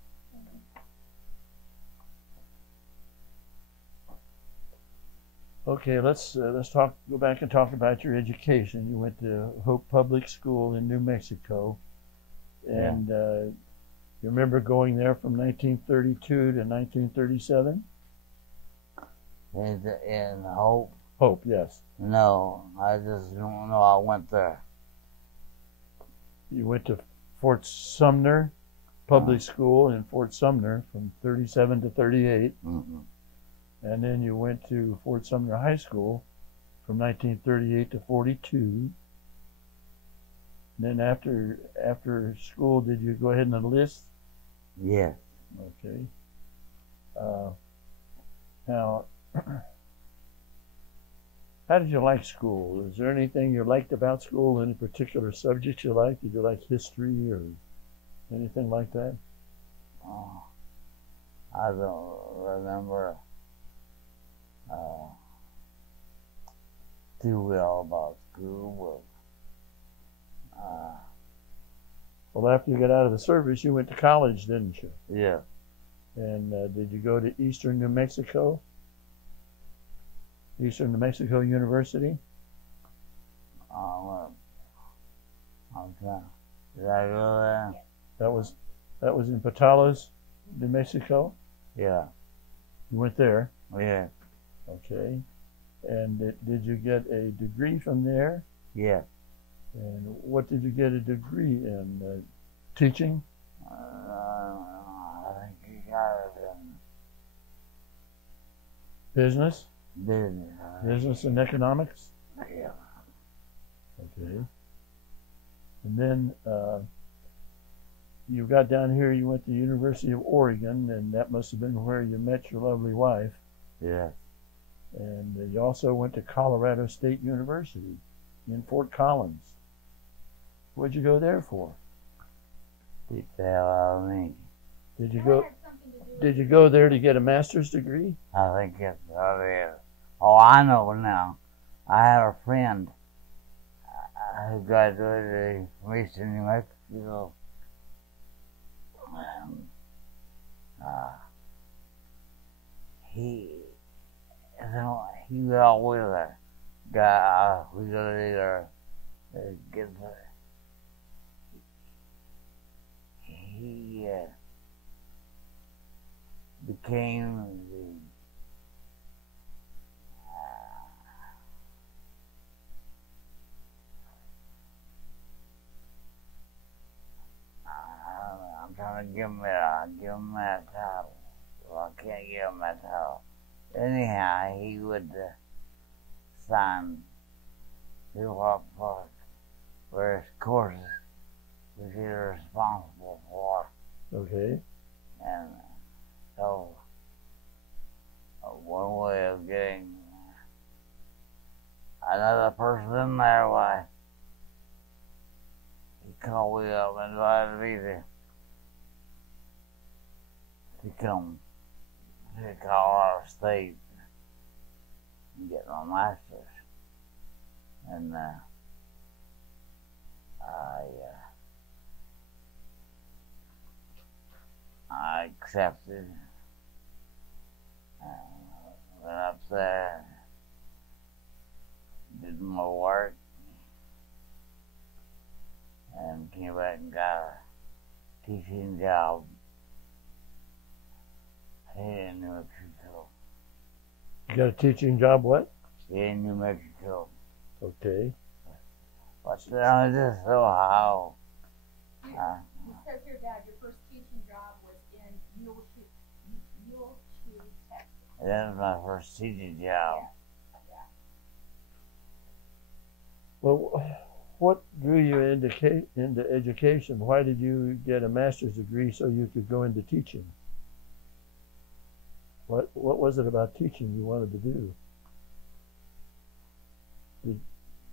Okay, let's go back and talk about your education. You went to Hope Public School in New Mexico, and you remember going there from 1932 to 1937? In Hope? Hope, yes. No, I just don't know. I went there. You went to Fort Sumner Public School in Fort Sumner from 37 to 38. Mm-hmm. And then you went to Fort Sumner High School from 1938 to 42. And then after school, did you go ahead and enlist? Yeah. Okay. Now, how did you like school? Is there anything you liked about school? Any particular subjects you liked? Did you like history or anything like that? Oh, I don't remember too well about school, but Well, after you got out of the service, you went to college, didn't you? yeah. And did you go to Eastern New Mexico? Eastern New Mexico University? I'm trying. Did I go there? That was in Patalas, New Mexico? Yeah. You went there? Yeah. Okay. And did you get a degree from there? Yeah. And what did you get a degree in? Teaching? I think he got it Business? in business. Business and economics? Yeah. Okay. And then you got down here, you went to the University of Oregon, and that must have been where you met your lovely wife. Yes. And you also went to Colorado State University in Fort Collins. What'd you go there for? Beat the hell out of me. Did you That go? had something to do with Did you go there to get a master's degree? I think it's what it is. Oh, I know now. I have a friend who graduated from Eastern New Mexico. And, he was always a guy who could either get the, he became the I'm trying to give him that title. Well, I can't give him that title. Anyhow, he would sign people up for his courses, which he was responsible for. Okay. And so, one way of getting another person in there, why, he called me up and invited me to come to Colorado State and get my master's. And I accepted. Went up there, did my work, and came back and got a teaching job here in New Mexico. You got a teaching job? What? Here in New Mexico. Okay. But I just saw how. It says here, Dad, your first teaching job was in Muleshoe, Texas. That was my first teaching job. Yeah. Well, what drew you into education? Why did you get a master's degree so you could go into teaching? What was it about teaching you wanted to do?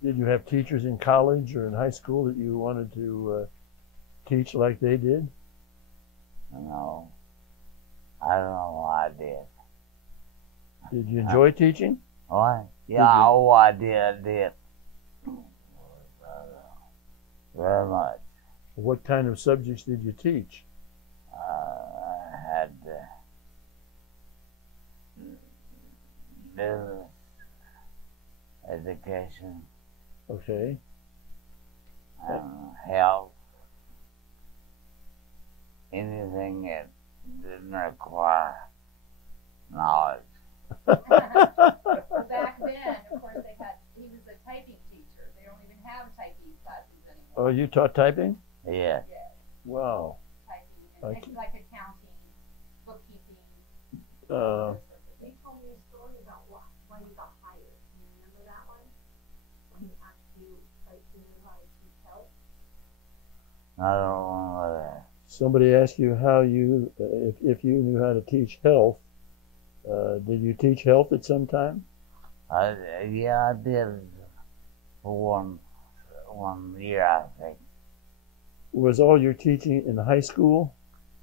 Did you have teachers in college or in high school that you wanted to teach like they did? No, I don't know why I did. Did you enjoy teaching? What? Yeah, I did. Very much. What kind of subjects did you teach? I had business education Okay. and health. Anything that didn't require knowledge. Well, back then, of course, he was a typing teacher. They don't even have typing classes anymore. Oh, you taught typing? Yeah. Yeah, Wow. typing, and like accounting, bookkeeping. Uh, those sorts of things. You told me a story about why you got hired. Do you remember that one? When he asked you, like, you knew how to teach health? I don't remember that. somebody asked you how you, if you knew how to teach health. Did you teach health at some time? Yeah, I did for one year, I think. Was all your teaching in high school?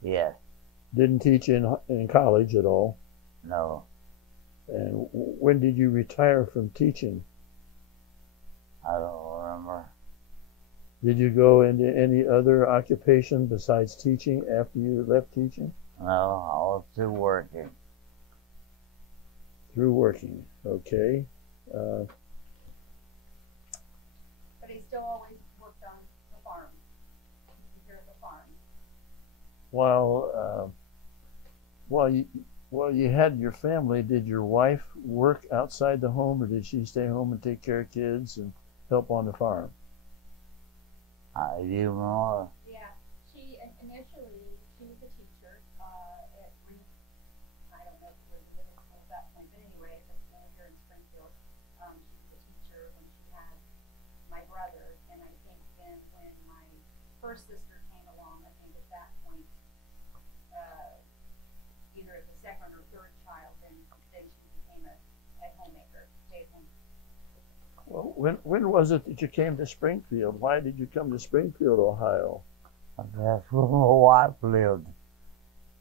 Yes. Didn't teach in college at all? No. And when did you retire from teaching? I don't remember. Did you go into any other occupation besides teaching after you left teaching? No, I was still working. Through working, okay. But he still always worked on the farm. Here at the farm. While you had your family, did your wife work outside the home, or did she stay home and take care of kids and help on the farm? You know, Yeah, initially she was a teacher at I don't know if it was a middle school at that point, but anyway, at the school here in Springfield, she was a teacher when she had my brother, and I think then when my first sister came along, I think at that Well, when was it that you came to Springfield? Why did you come to Springfield, Ohio? That's where my wife lived.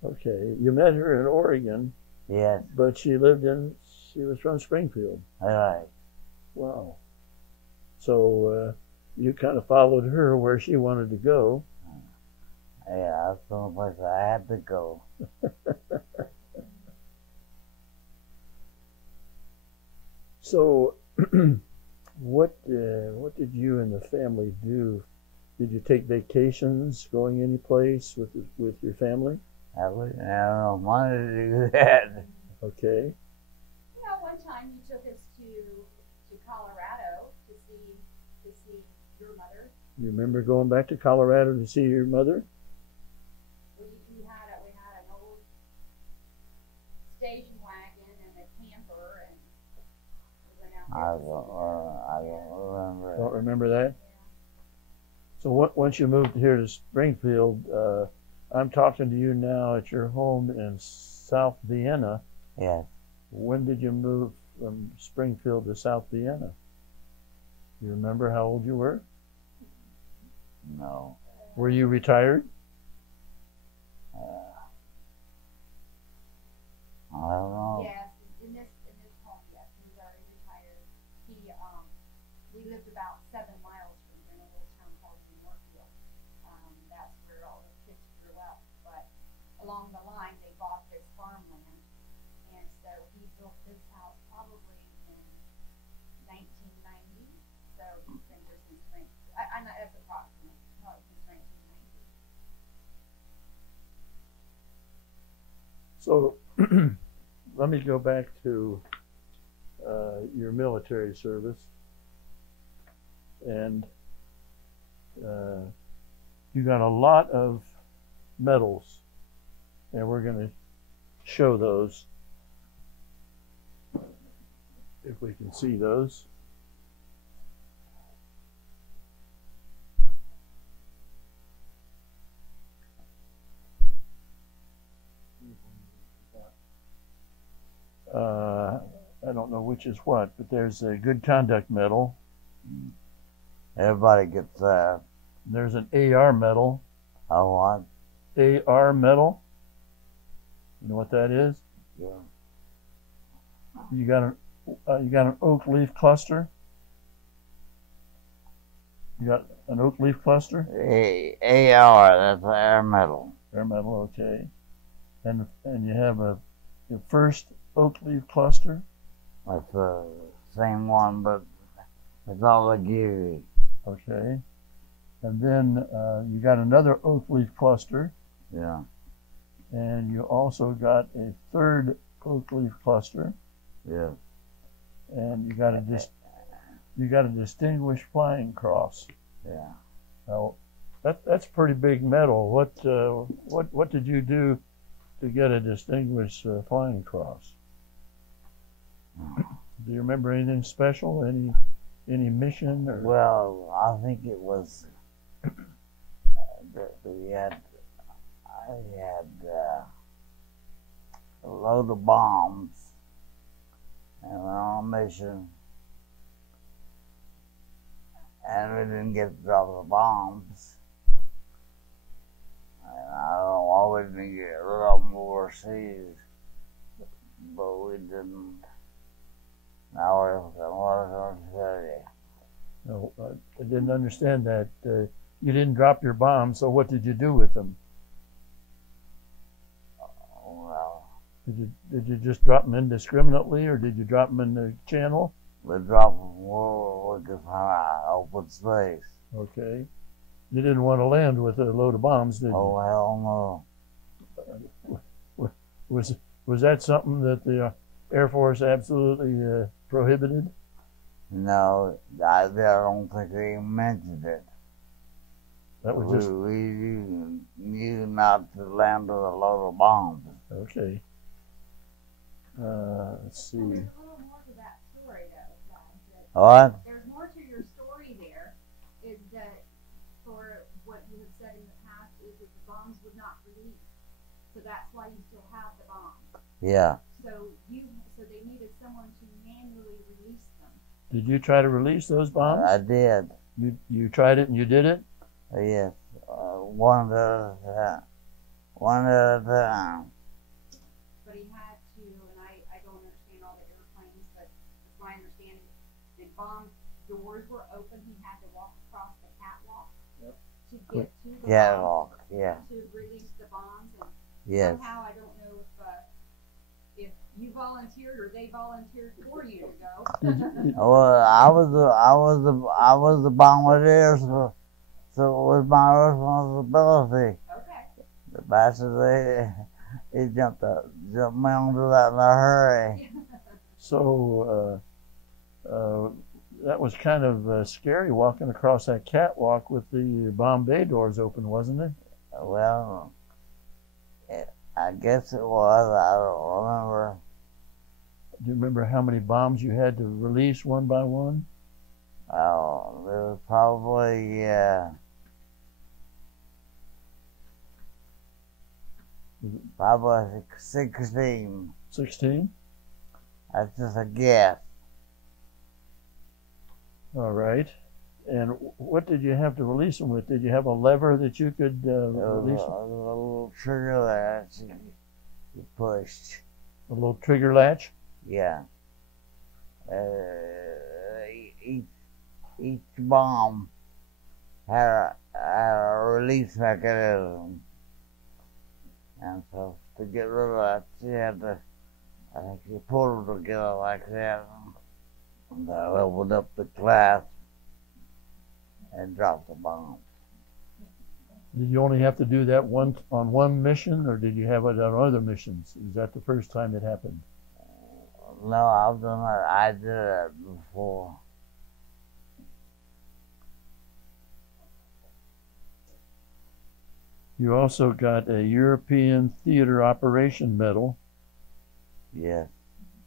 Okay, you met her in Oregon, Yes, but she was from Springfield. right. Wow. So you kind of followed her where she wanted to go. Yeah, that's the only place I had to go. So what did you and the family do? Did you take vacations, going any place with your family? I wouldn't have no money to do that. Okay. You know, one time you took us to Colorado to see your mother. You remember going back to Colorado to see your mother? We had an old station wagon and a camper, and we went out I there to see don't remember. Don't remember that? Yeah. So once you moved here to Springfield, I'm talking to you now at your home in South Vienna. Yes, When did you move from Springfield to South Vienna? You remember how old you were? no. Were you retired? I don't know. Yes, in this home, yes, he was already retired. We lived about 7 miles from here in a little town called Normandy. That's where all the kids grew up. But along the line, they bought this farmland, and so he built this house probably in 1990. So he's been here since I know that's approximate, probably since 1990. So let me go back to your military service. And you got a lot of medals, and we're going to show those if we can see those. I don't know which is what, but there's a good conduct medal. Everybody gets that. There's an AR medal. A what? AR medal. You know what that is? Yeah. You got an oak leaf cluster. You got an oak leaf cluster. AR, that's air metal. Air medal, okay. And you have your first oak leaf cluster. That's the same one, but it's all they give you. Okay. And then you got another oak leaf cluster, Yeah. and you also got a third oak leaf cluster, Yeah. and you got a distinguished flying cross. Yeah. Now, that's a pretty big medal. What did you do to get a distinguished flying cross? Do you remember anything special? Any mission? Or? Well, I think it was I had a load of bombs and went on a mission, and we didn't get to drop the bombs. And I don't know why we didn't get rid of them overseas, but we didn't. Now what was I going to tell you? No, I didn't understand that. You didn't drop your bombs, so what did you do with them? Well, Did you just drop them indiscriminately, or did you drop them in the channel? we dropped them where we could find open space. Okay. You didn't want to land with a load of bombs, did you? Oh, hell no. Was that something that the Air Force absolutely prohibited? No, I don't think they even mentioned it. That was just We knew not to land with a load of bombs. okay. Let's see. There's a little more to that story, though, John. What? There's more to your story there. Is that for what you have said in the past is that the bombs would not release, so that's why you still have the bombs. Yeah. So they needed someone to manually release them. Did you try to release those bombs? I did. You tried it and you did it? Yes. One at a time. One at a time. But he had to, and I don't understand all the airplanes, but it's my understanding, the bomb doors were open, he had to walk across the catwalk to get to the Catwalk, bombs, yeah. to release the bombs, and Yes. somehow, I don't know if you volunteered or they volunteered for you to go. Well, I was the bombardier, so it was my responsibility. Okay. The bastard, he jumped me onto that in a hurry. So that was kind of scary walking across that catwalk with the bomb bay doors open, wasn't it? Well, I guess it was. I don't remember. Do you remember how many bombs you had to release one by one? Oh, there was probably 16. 16? That's just a guess. All right. And what did you have to release them with? Did you have a lever that you could release them? A little trigger there that you pushed. A little trigger latch? Yeah. Each bomb had a release mechanism. And so to get rid of that, you had to, I think you pulled it together like that. And that opened up the clasp and dropped the bomb. Did you only have to do that on one mission, or did you have it on other missions? Is that the first time it happened? No, I've done that. I did that before. You also got a European Theater Operation Medal. Yes.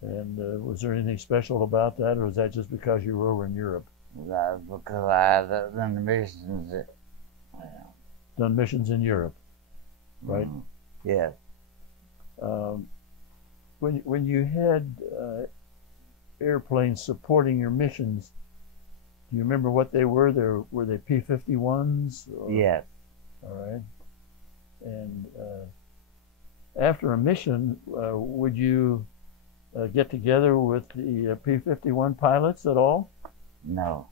And was there anything special about that, or was that just because you were over in Europe? That's because I had done the missions. Done missions in Europe, right? Yes. When you had airplanes supporting your missions, do you remember what they were? Were they P-51s? Yes. All right. And after a mission, would you get together with the P-51 pilots at all? No.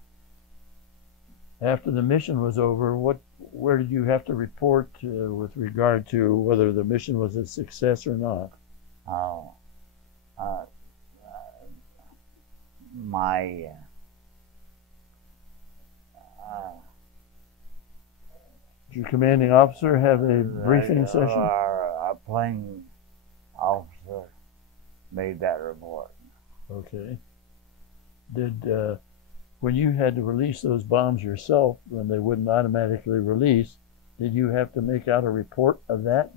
After the mission was over, where did you have to report with regard to whether the mission was a success or not? Oh. My Did your commanding officer have a briefing session? Our plane officer made that report. Okay. Did when you had to release those bombs yourself, when they wouldn't automatically release, did you have to make out a report of that?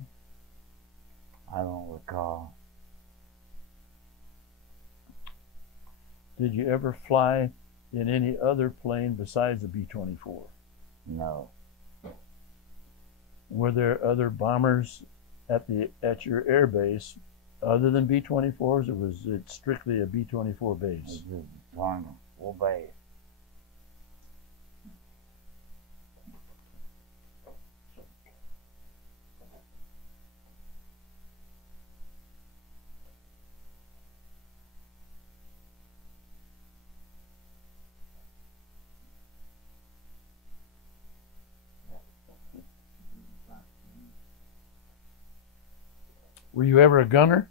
I don't recall. Did you ever fly in any other plane besides the B-24? No. Were there other bombers at your air base other than B-24s, or was it strictly a B-24 base? It was full base. Were you ever a gunner?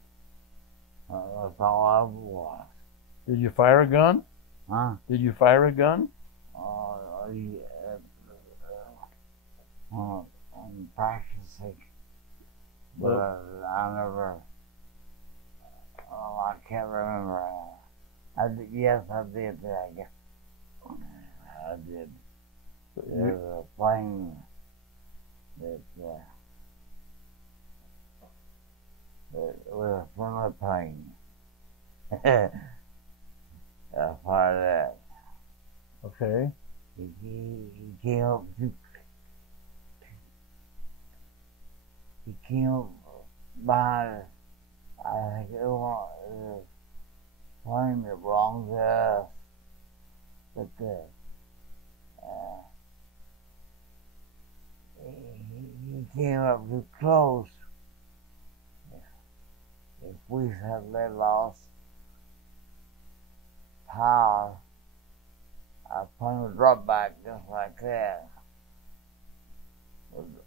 That's all I was. Did you fire a gun? Huh? Did you fire a gun? Yeah. I'm practicing. But I never. Oh, I can't remember. Yes, I did. I guess. I did. There was a plane that it was a friendly plane. I fired that. Okay. He came up. He came up behind. I think it was a plane that belonged to us. but he came up too close. If we suddenly lost power, our plane would drop back just like that.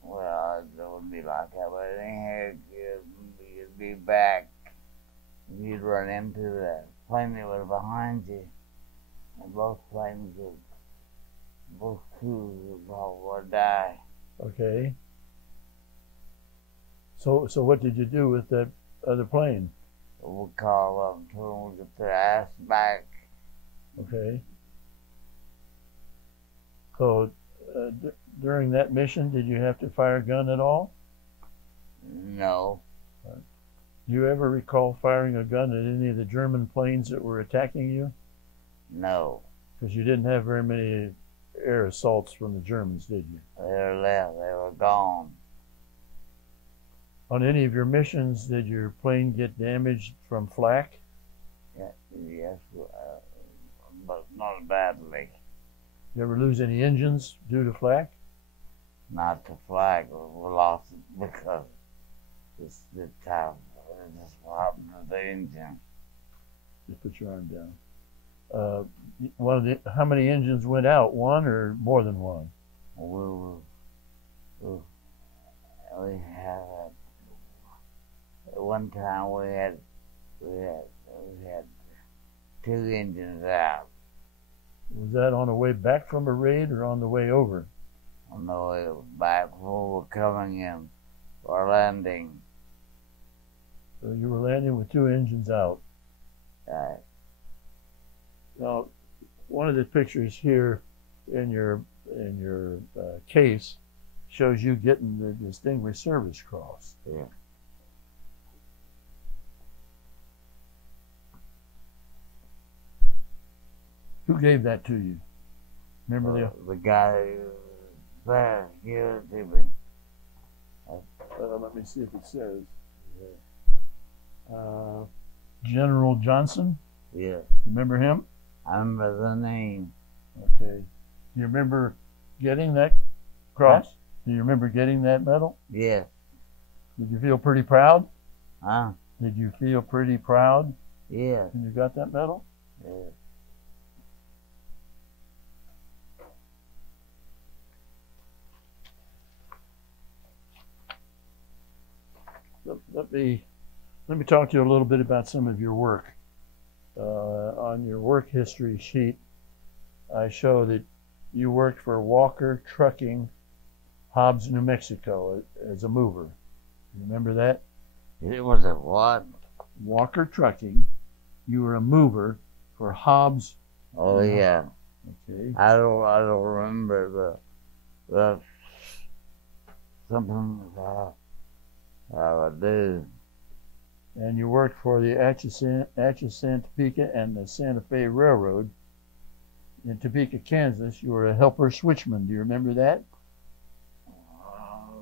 Well, it wouldn't be like that, but anyhow, you'd be back. You'd run into the plane that was behind you, and both crews would die. Okay. So what did you do with that other plane? We called up and told them we could put our ass back. Okay. So during that mission, did you have to fire a gun at all? No. Do you ever recall firing a gun at any of the German planes that were attacking you? No. Because you didn't have very many air assaults from the Germans, did you? They were left. They were gone. On any of your missions, did your plane get damaged from flak? Yeah, yes, but not badly. You ever lose any engines due to flak? Not the flag. We lost it because the time just what happened to the engine. Just put your arm down. How many engines went out? One or more than one? We had at one time we had 2 engines out. Was that on the way back from a raid or on the way over? On the way back when we were coming in for landing. So you were landing with 2 engines out. Right. Now, one of the pictures here in your case shows you getting the Distinguished Service Cross. Yeah. Who gave that to you? Remember the guy there gave it to me. let me see if it says. General Johnson? Yeah. Remember him? I remember the name. Okay. Do you remember getting that cross? Do you remember getting that medal? Yeah. Did you feel pretty proud? Huh? Did you feel pretty proud Yeah. when you got that medal? Yeah. Let me talk to you a little bit about some of your work. On your work history sheet, I show that you worked for Walker Trucking, Hobbs, New Mexico, as a mover. You remember that? It was a what? Walker Trucking. You were a mover for Hobbs. Oh yeah. Okay. I don't remember the something I would do. And you worked for the Atchison, Topeka, and the Santa Fe Railroad in Topeka, Kansas. You were a helper switchman. Do you remember that?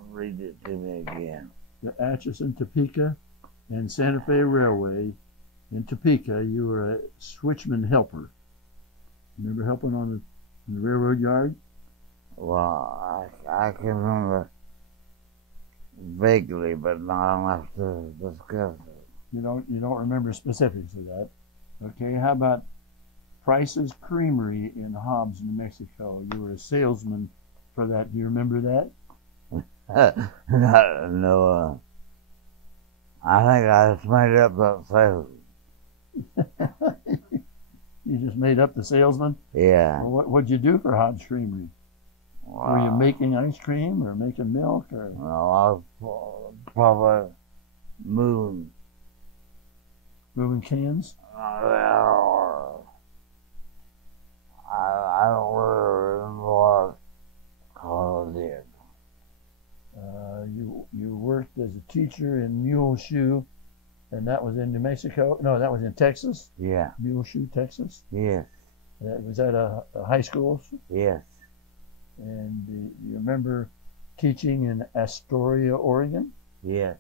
Read it to me again. The Atchison, Topeka, and Santa Fe Railway in Topeka. You were a switchman helper. Remember helping on the railroad yard? Well, I can remember vaguely, but not enough to discuss it. You don't remember specifics of that. Okay, how about Price's Creamery in Hobbs, New Mexico? You were a salesman for that. Do you remember that? No, I think I just made up that sales. You just made up the salesman? Yeah. Well, what'd you do for Hobbs Creamery? Were you making ice cream or making milk? Or? No, I was probably moving cans? I don't really remember what I did. You worked as a teacher in Muleshoe, and that was in New Mexico. No, that was in Texas. Yeah. Muleshoe, Texas. Yes. Was that a high school? Yes. And do you remember teaching in Astoria, Oregon? Yes.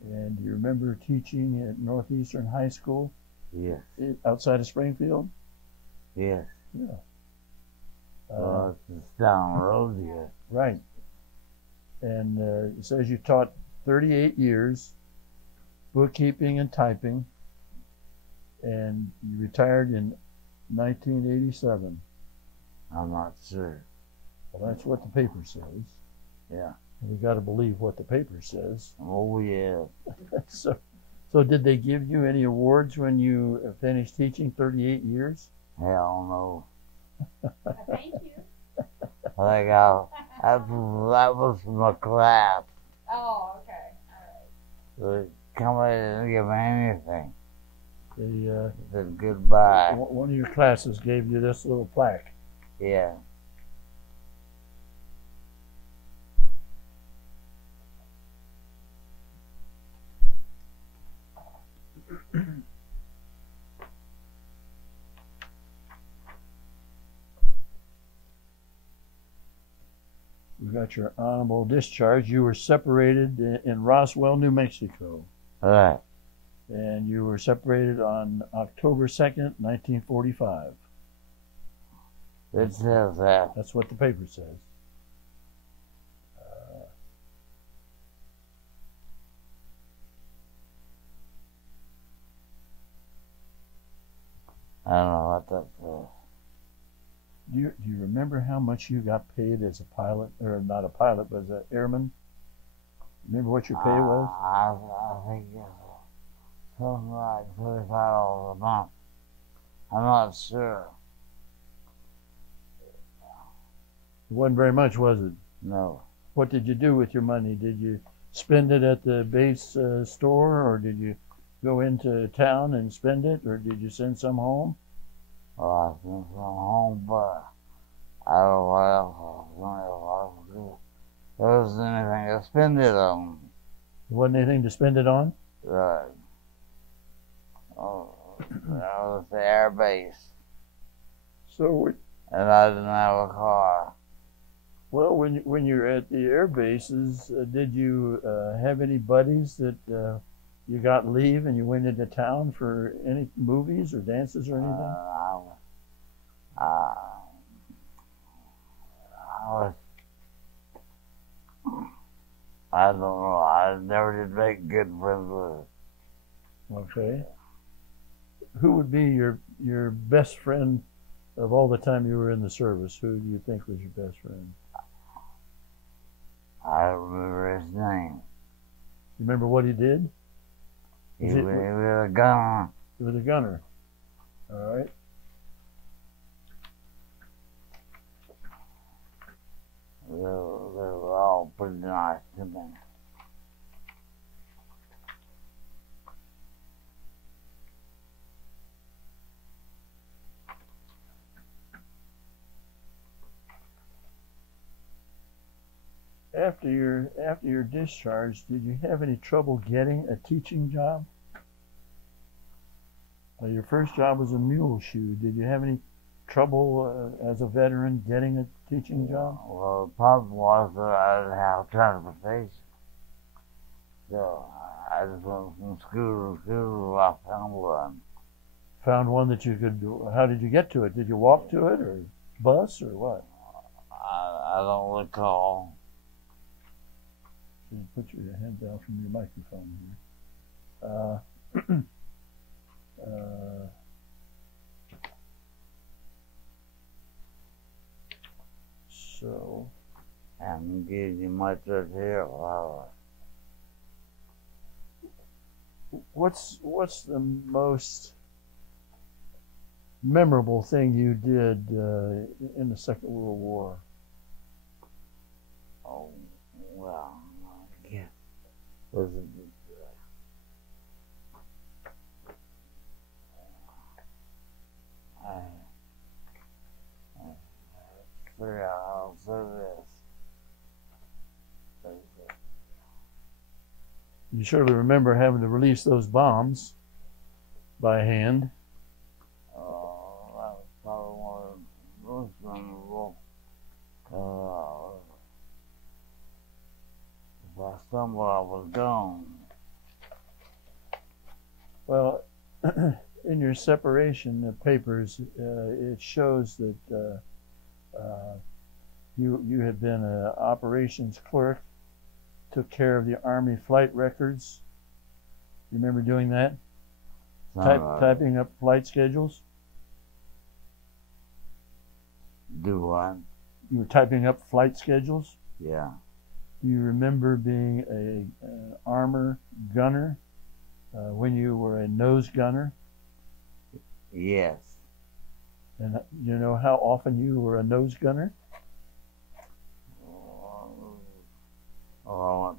And do you remember teaching at Northeastern High School? Yes. Outside of Springfield? Yes. Yeah. Well, it's down the road here. Right. And it says you taught 38 years, bookkeeping and typing, and you retired in 1987. I'm not sure. Well, that's what the paper says. Yeah. We got to believe what the paper says. Oh, yeah. So did they give you any awards when you finished teaching 38 years? Hell no. Thank you. I think that was my class. Oh, okay. All right. The company didn't give me anything. They, Said goodbye. one of your classes gave you this little plaque. Yeah. You got your honorable discharge. You were separated in Roswell, New Mexico. Right. And you were separated on October 2nd, 1945. It says that. That's what the paper says. I don't know what that was. Do you remember how much you got paid as a pilot, or not a pilot, but as an airman? Remember what your pay was? I think it was something like $35 a month. I'm not sure. It wasn't very much, was it? No. What did you do with your money? Did you spend it at the base store, or did you go into town and spend it, or did you send some home? Well, I sent some home, but I don't know what else I was going to do. There wasn't anything to spend it on. There wasn't anything to spend it on? Right. Oh, that was the air base. So, And I didn't have a car. well, when you're at the air bases, did you have any buddies that you got leave and you went into town for any movies or dances or anything? I don't know. I never did make good friends with it. Okay. Who would be your best friend of all the time you were in the service? Who do you think was your best friend? I don't remember his name. You remember what he did? He was a gunner. He was a gunner. All right. They were all pretty nice to me. After your discharge, did you have any trouble getting a teaching job? Your first job was a mule shoe. Did you have any trouble as a veteran getting a teaching job? Well, the problem was that I didn't have transportation. So I just went from school to school. I found one. Found one that you could do. How did you get to it? Did you walk to it, or bus, or what? I don't recall. You put your head down from your microphone here. So, I'm giving you much of here. what's the most memorable thing you did in the Second World War? Oh, well, I guess was it? I'll say this. You surely remember having to release those bombs by hand. Oh, that was probably one of the most memorable. If I stumbled, I was gone. Well, in your separation papers, it shows that you had been an operations clerk, took care of the Army flight records. You remember doing that? Typing up flight schedules? Do what? You were typing up flight schedules? Yeah. Do you remember being an armor gunner when you were a nose gunner? Yes. And you know how often you were a nose gunner? Oh,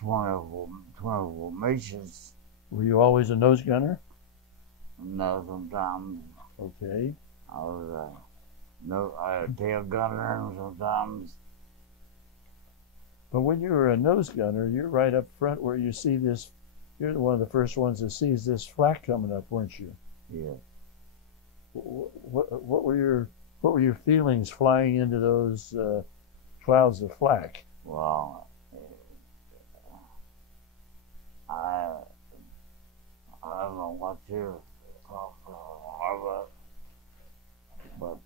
20 missions. Were you always a nose gunner? No, sometimes. Okay. I was a tail gunner sometimes. But when you were a nose gunner, you're right up front where you see this. You're one of the first ones that sees this flak coming up, weren't you? Yeah. What were your feelings flying into those clouds of flak? Well, I don't know what you're talking about,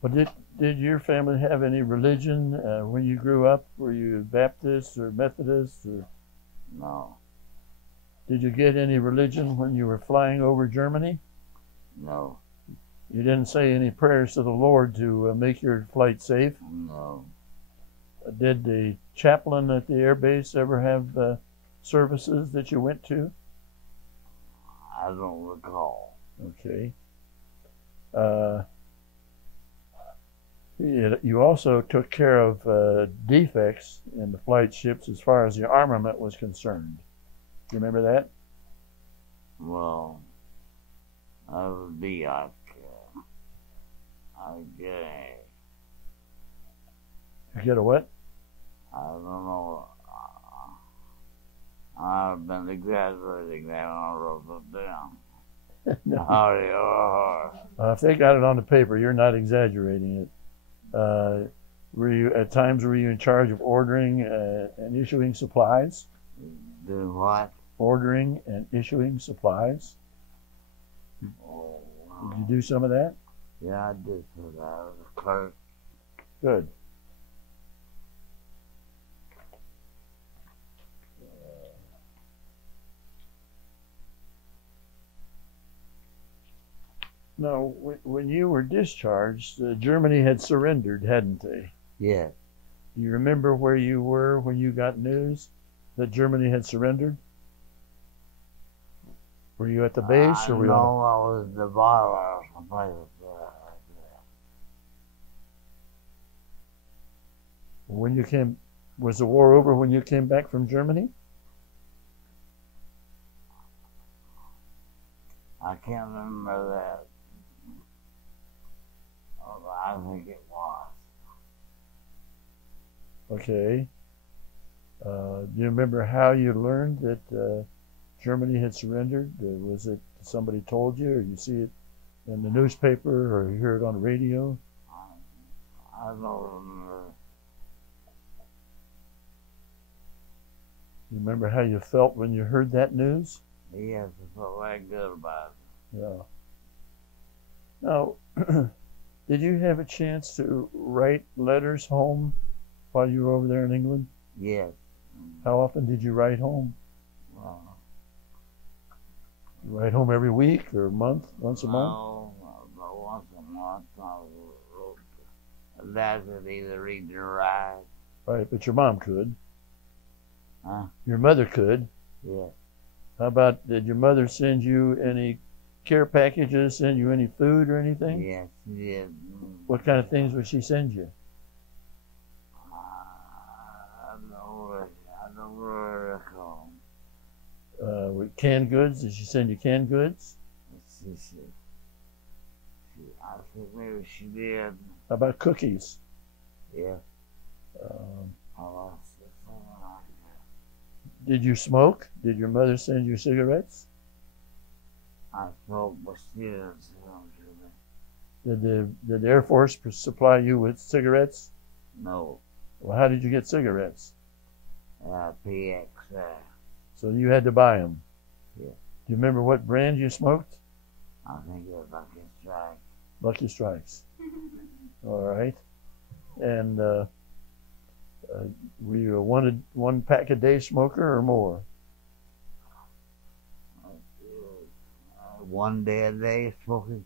But did your family have any religion when you grew up? Were you Baptist or Methodist? Or no. Did you get any religion when you were flying over Germany? No. You didn't say any prayers to the Lord to make your flight safe? No. Did the chaplain at the air base ever have services that you went to? I don't recall. Okay. You also took care of defects in the flight ships as far as the armament was concerned. Do you remember that? Well, that would be like, You get a what? I don't know. I've been exaggerating that when I wrote it down. No. If they got it on the paper, you're not exaggerating it. Were you in charge of ordering and issuing supplies? Do what? Ordering and issuing supplies. Oh, Did you do some of that? yeah, I did for that. I was a clerk. Good. Now, when you were discharged, Germany had surrendered, hadn't they? Yeah. Do you remember where you were when you got news that Germany had surrendered? Were you at the base, or were you? No, I was at the bar someplace. When you came, was the war over when you came back from Germany? I can't remember that. I think it was. Okay. Do you remember how you learned that Germany had surrendered? Was it somebody told you, or you see it in the newspaper, or you hear it on the radio? I don't remember. You remember how you felt when you heard that news? Yes, I felt very good about it. Yeah. Now, did you have a chance to write letters home while you were over there in England? Yes. How often did you write home? Well, You write home every week or a month, once a month? no, about once a month I wrote. Dad could either read or write. Right, but your mom could. Huh? Your mother could. Yes. How about, did your mother send you any care packages, send you any food or anything? Yes, yes. What kind of things would she send you? I don't really recall. With canned goods? Did she send you canned goods? I think maybe she did. How about cookies? Yeah. Um, Oh, Did you smoke? Did your mother send you cigarettes? I smoked my students. Did the Air Force supply you with cigarettes? No. Well, how did you get cigarettes? PX. So you had to buy them. Yeah. Do you remember what brand you smoked? I think it was Lucky Strike. Lucky Strikes. All right. And were you a one pack a day smoker or more? One day a day smoking.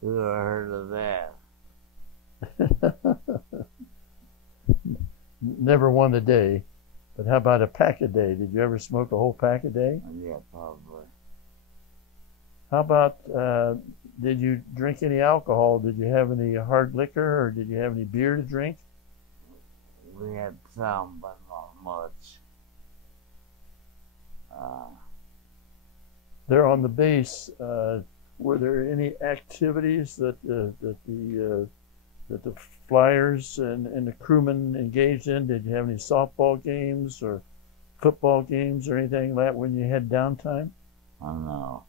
Who ever heard of that? Never one a day. But how about a pack a day? Did you ever smoke a whole pack a day? Yeah, probably. How about, did you drink any alcohol? Did you have any hard liquor or did you have any beer to drink? We had some, but not much. There on the base, were there any activities that the flyers and the crewmen engaged in? Did you have any softball games or football games or anything like that when you had downtime? Oh, no.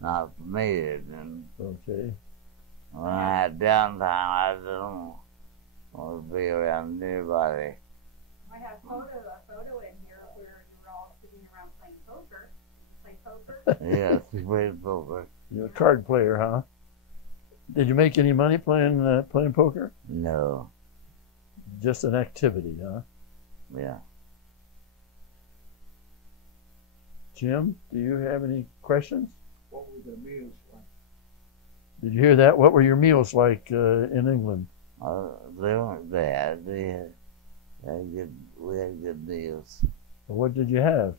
Not for me, it didn't. Okay. When I had downtime, I didn't want to be around anybody. I have a photo in here where you were all sitting around playing poker. Did you play poker? Yes, we played poker. You're a card player, huh? Did you make any money playing poker? No. Just an activity, huh? Yeah. Jim, do you have any questions? What were the meals like? Did you hear that? What were your meals like in England? They weren't bad. We had good meals. What did you have?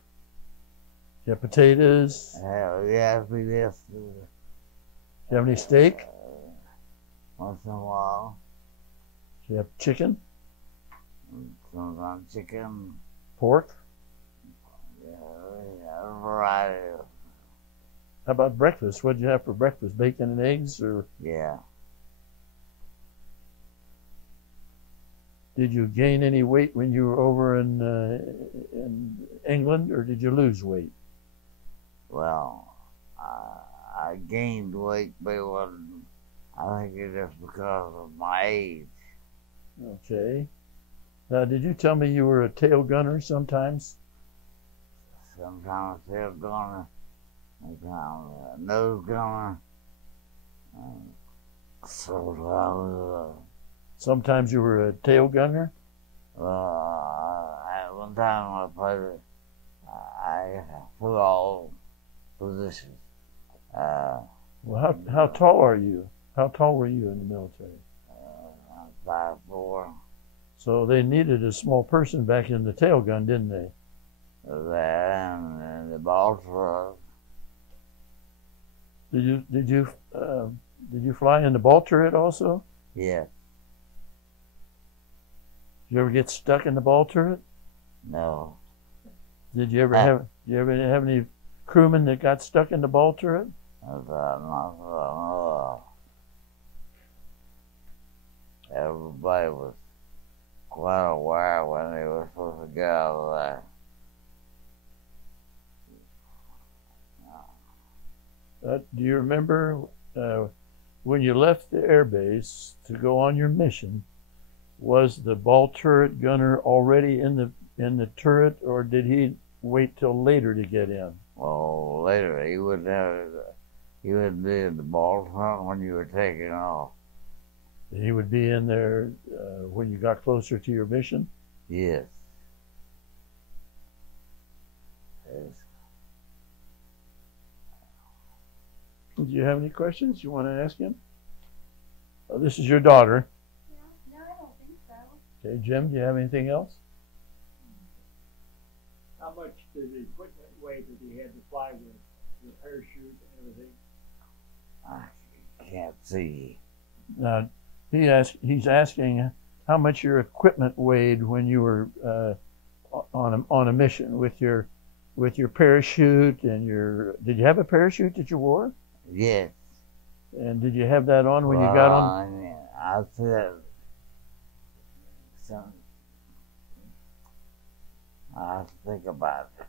You have potatoes? Yeah, we did. You have any steak? Once in a while. You have chicken? Sometimes chicken. Pork? Yeah, a variety of. How about breakfast? What did you have for breakfast? Bacon and eggs, or Yeah. did you gain any weight when you were over in England, or did you lose weight? Well, I gained weight, but it wasn't. I think it's just because of my age. Okay. Now, did you tell me you were a tail gunner sometimes? Sometimes tail gunner, sometimes nose gunner. Sometimes you were a tail gunner? At one time I flew all positions. Well, how tall are you? How tall were you in the military? I'm 5'4". So they needed a small person back in the tail gun, didn't they? That and the ball truck. Did you fly in the ball turret also? Yeah. Did you ever get stuck in the ball turret? No. Did you ever have any crewmen that got stuck in the ball turret? Everybody was quite aware when they were supposed to get out of there. Do you remember when you left the air base to go on your mission? Was the ball turret gunner already in the turret, or did he wait till later to get in? Well, later he would be in the ball front when you were taking off. He would be in there when you got closer to your mission? Yes. Do you have any questions you want to ask him? This is your daughter. No, I don't think so. Okay, Jim, do you have anything else? How much did the equipment weigh that he had to fly with? The parachute and everything? I can't see. He's asking how much your equipment weighed when you were on a mission with your parachute and your. Did you have a parachute that you wore? Yes. And did you have that on when you got on? I said some. I have to think about it.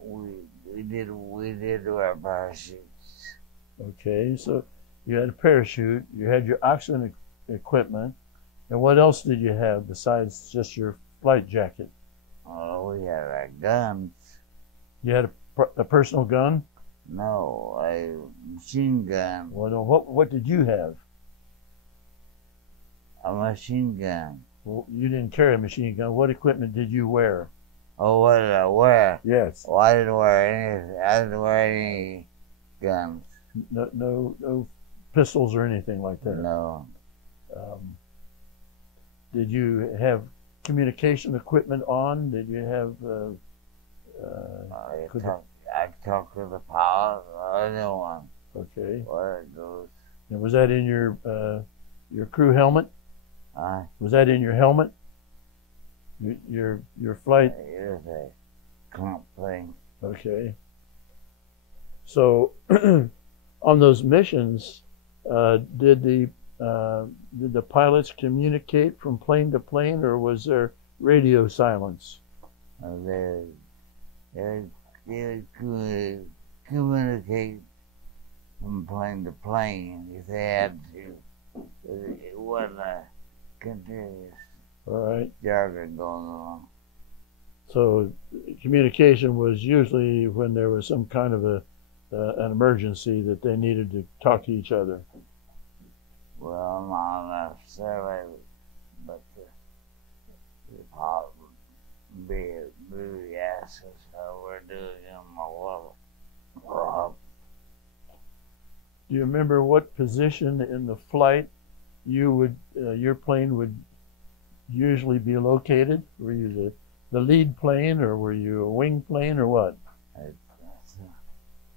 We did wear parachutes. Okay, so you had a parachute, you had your oxygen equipment, and what else did you have besides just your flight jacket? We had guns. You had a personal gun? No, a machine gun. Well, no, what did you have? A machine gun. Well, you didn't carry a machine gun. What equipment did you wear? Oh, what did I wear? Yes. Well, I didn't wear anything. I didn't wear any guns. No pistols or anything like that? No. Did you have communication equipment on? Did you have I talked to the pilot. I know one. okay. Where it goes. And was that in your crew helmet? Was that in your helmet? Your flight? It was a clump thing. Okay. So on those missions, did the pilots communicate from plane to plane, or was there radio silence? They communicate from plane to plane if they had to. It wasn't a continuous All right. jargon going on. So communication was usually when there was some kind of an emergency that they needed to talk to each other. Well, not necessarily, but the pilot would really ask us how we're doing or what. Do you remember what position in the flight your plane would usually be located? Were you the lead plane, or were you a wing plane, or what?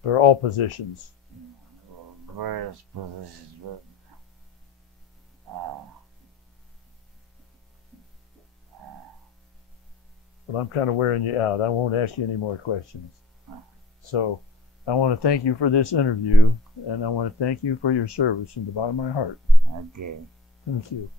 For all positions. Various positions, but But I'm kind of wearing you out. I won't ask you any more questions. So I want to thank you for this interview, and I want to thank you for your service from the bottom of my heart. okay. Thank you.